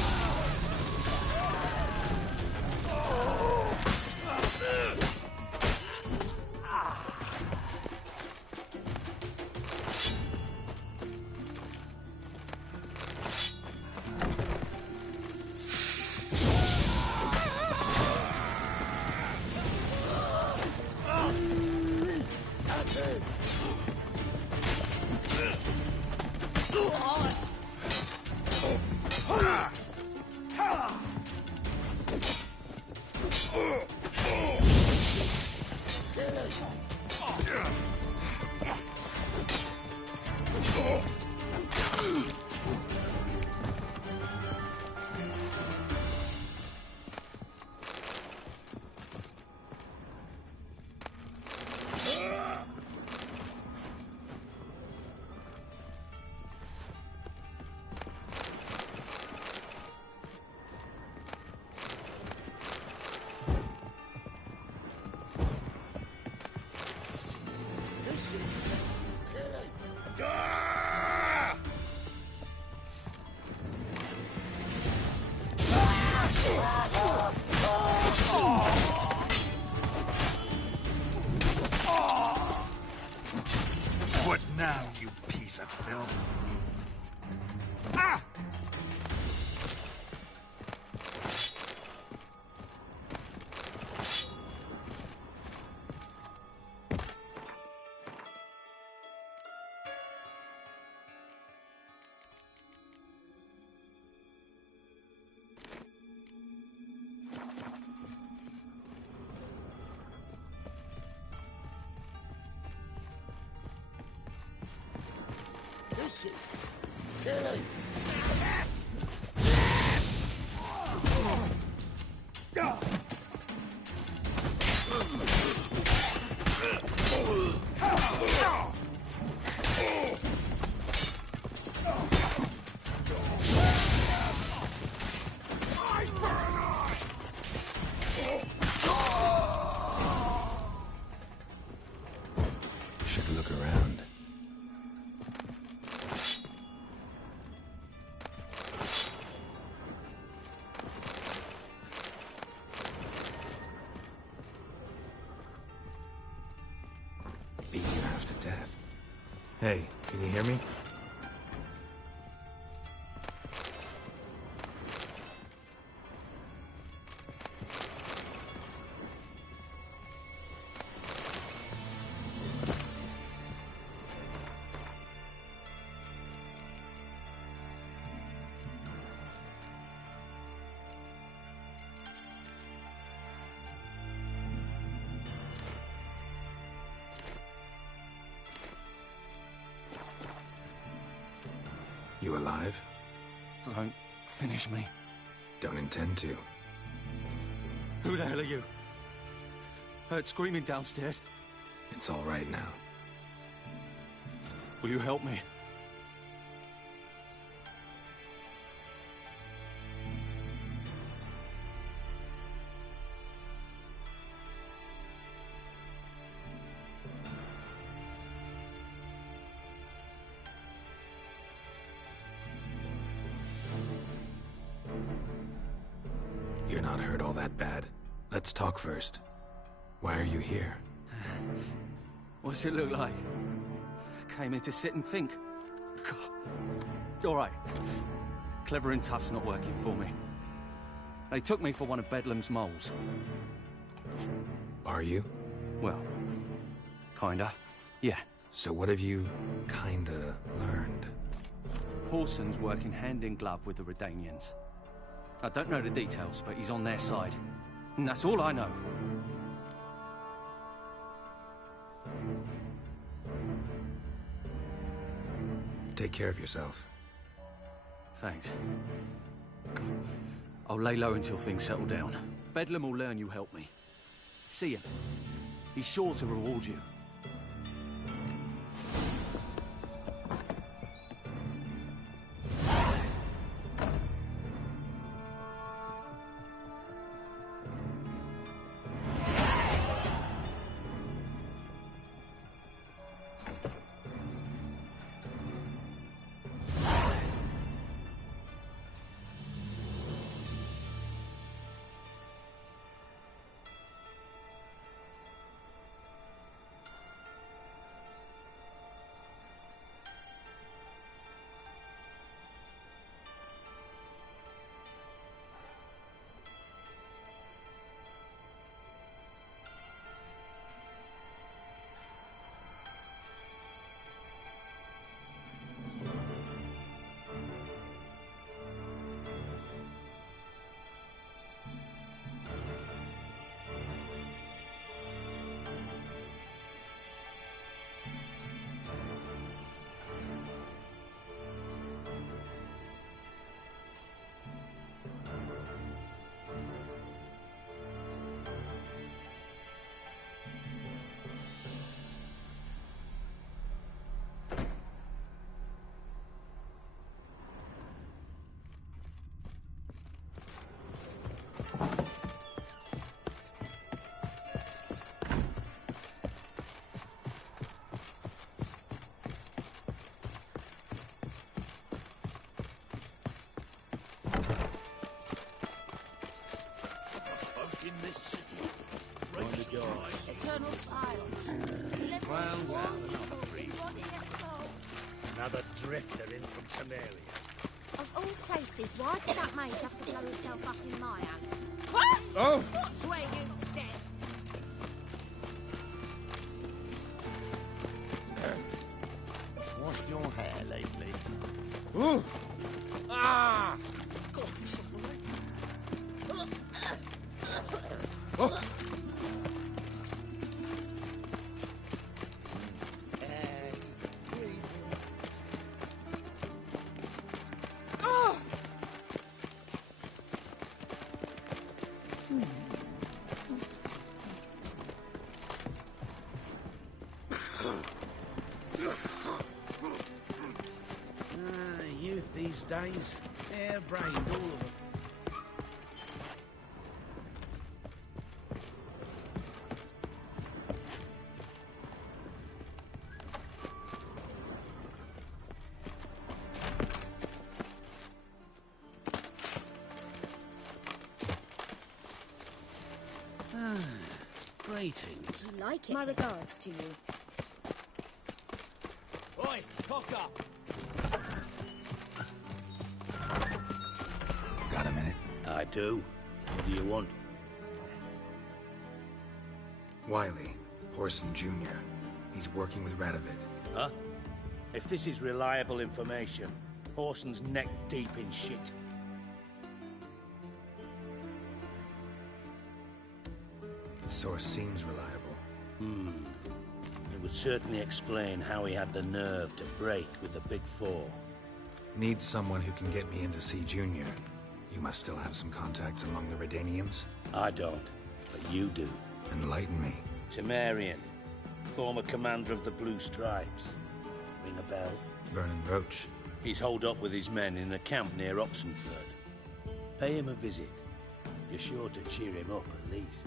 What now, you piece of filth? Ah! pussy. Tilly! Should look around. Beat you half to death. Hey, can you hear me? You alive? Don't finish me. Don't intend to. Who the hell are you? Heard screaming downstairs. It's all right now. Will you help me? You're not hurt all that bad. Let's talk first. Why are you here? What's it look like? Came here to sit and think. God. All right. Clever and tough's not working for me. They took me for one of Bedlam's moles. Are you? Well, kinda. Yeah. So what have you kinda learned? Horson's working hand in glove with the Redanians. I don't know the details, but he's on their side. And that's all I know. Take care of yourself. Thanks. I'll lay low until things settle down. Bedlam will learn you helped me. See him. He's sure to reward you. In this city, right to die. Eternal files. Well, well, Another drifter in from Temeria. Of all places, why did that mage have to blow himself up in my alley? What? Oh! Which way you step? Washed your hair lately? Ooh! Ah! God, you're so Oh! these days. Hair-brained, all of them. Greetings. You like it? My regards to you. Oi, cock up! Got a minute? I do. What do you want? Wiley, Horson Jr. He's working with Radovid. Huh? If this is reliable information, Horson's neck deep in shit. Source seems reliable. It would certainly explain how he had the nerve to break with the Big Four. Need someone who can get me in to see Junior. You must still have some contacts among the Redanians? I don't, but you do. Enlighten me. Temerian, former commander of the Blue Stripes. Ring a bell? Vernon Roach. He's holed up with his men in a camp near Oxenford. Pay him a visit. You're sure to cheer him up at least.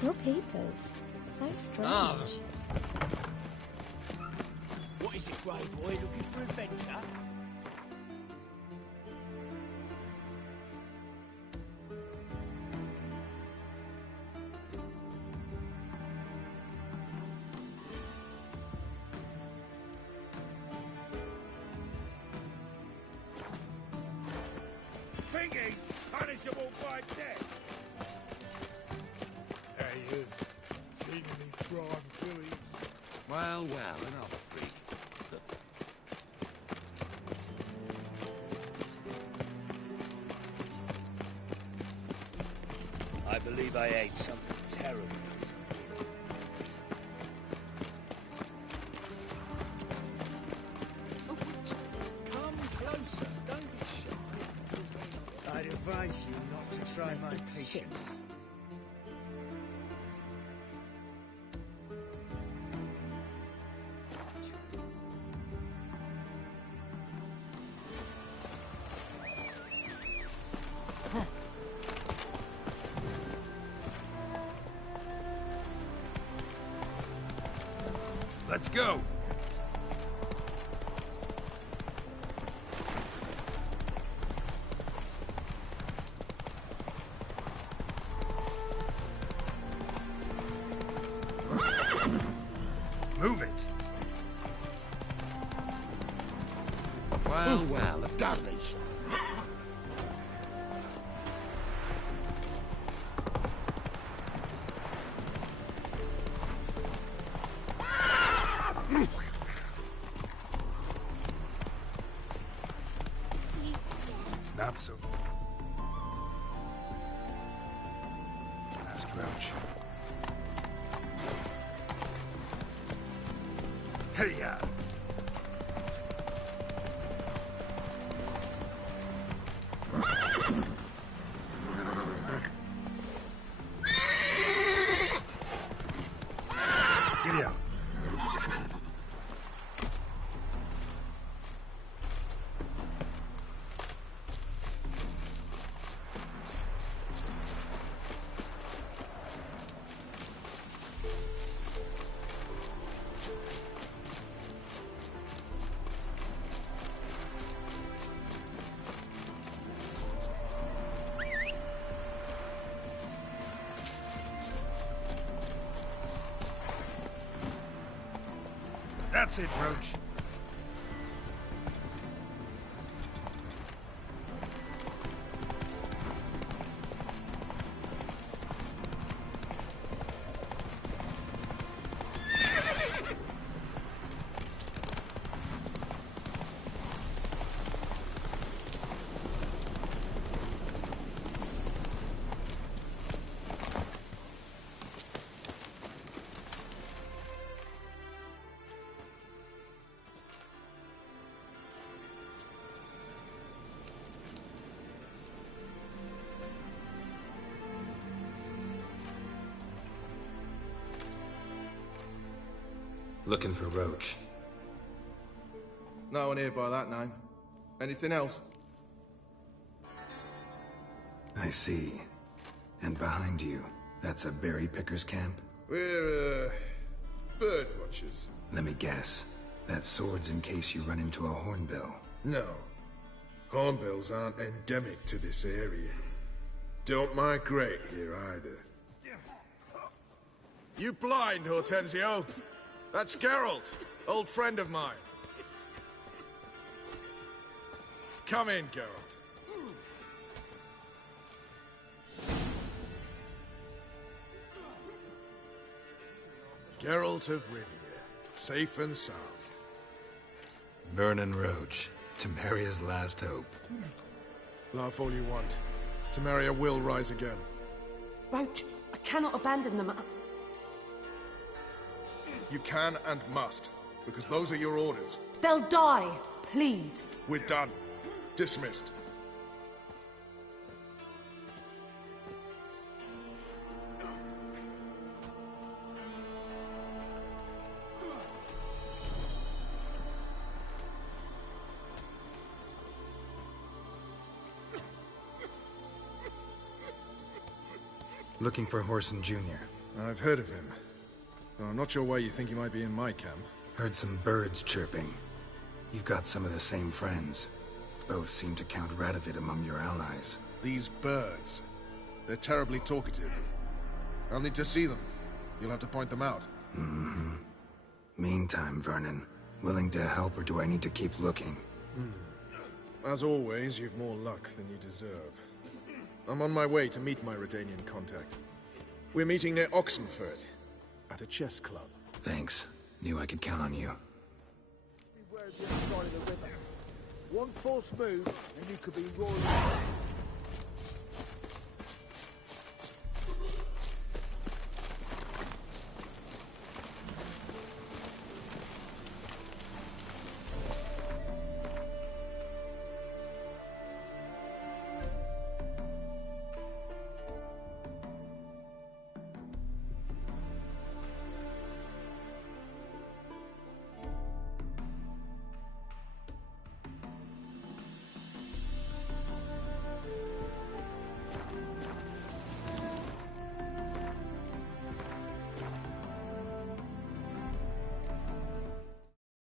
No papers. So strange. What is it, Grey Boy? Looking for adventure? Think he's punishable by death? Hey, you. Seen any crime, silly? Well, another freak. I believe I ate something terrible recently. Come closer, don't be shy. I'd advise you not to try my patience. Let's go! Move it! Well, a dollars. Not so. Last roach. Hey-ya! Giddy up. That's it, Roach. Looking for Roach. No one here by that name. Anything else? I see. And behind you, that's a berry picker's camp? We're, bird watchers. Let me guess. That sword's in case you run into a hornbill. No. Hornbills aren't endemic to this area. Don't migrate here either. You blind, Hortensio? That's Geralt, old friend of mine. Come in, Geralt. Geralt of Rivia, safe and sound. Vernon Roach, Temeria's last hope. Laugh all you want. Temeria will rise again. Roach, I cannot abandon them. You can and must, because those are your orders. They'll die, please. We're done. Dismissed. Looking for Horson Jr. I've heard of him. I'm not sure why you think he might be in my camp. Heard some birds chirping. You've got some of the same friends. Both seem to count Radovid among your allies. These birds. They're terribly talkative. I'll need to see them. You'll have to point them out. Mm-hmm. Meantime, Vernon, willing to help or do I need to keep looking? As always, you've more luck than you deserve. I'm on my way to meet my Redanian contact. We're meeting near Oxenford, at a chess club. Thanks. Knew I could count on you. Beware of the other side of the river. One false move, and you could be royal.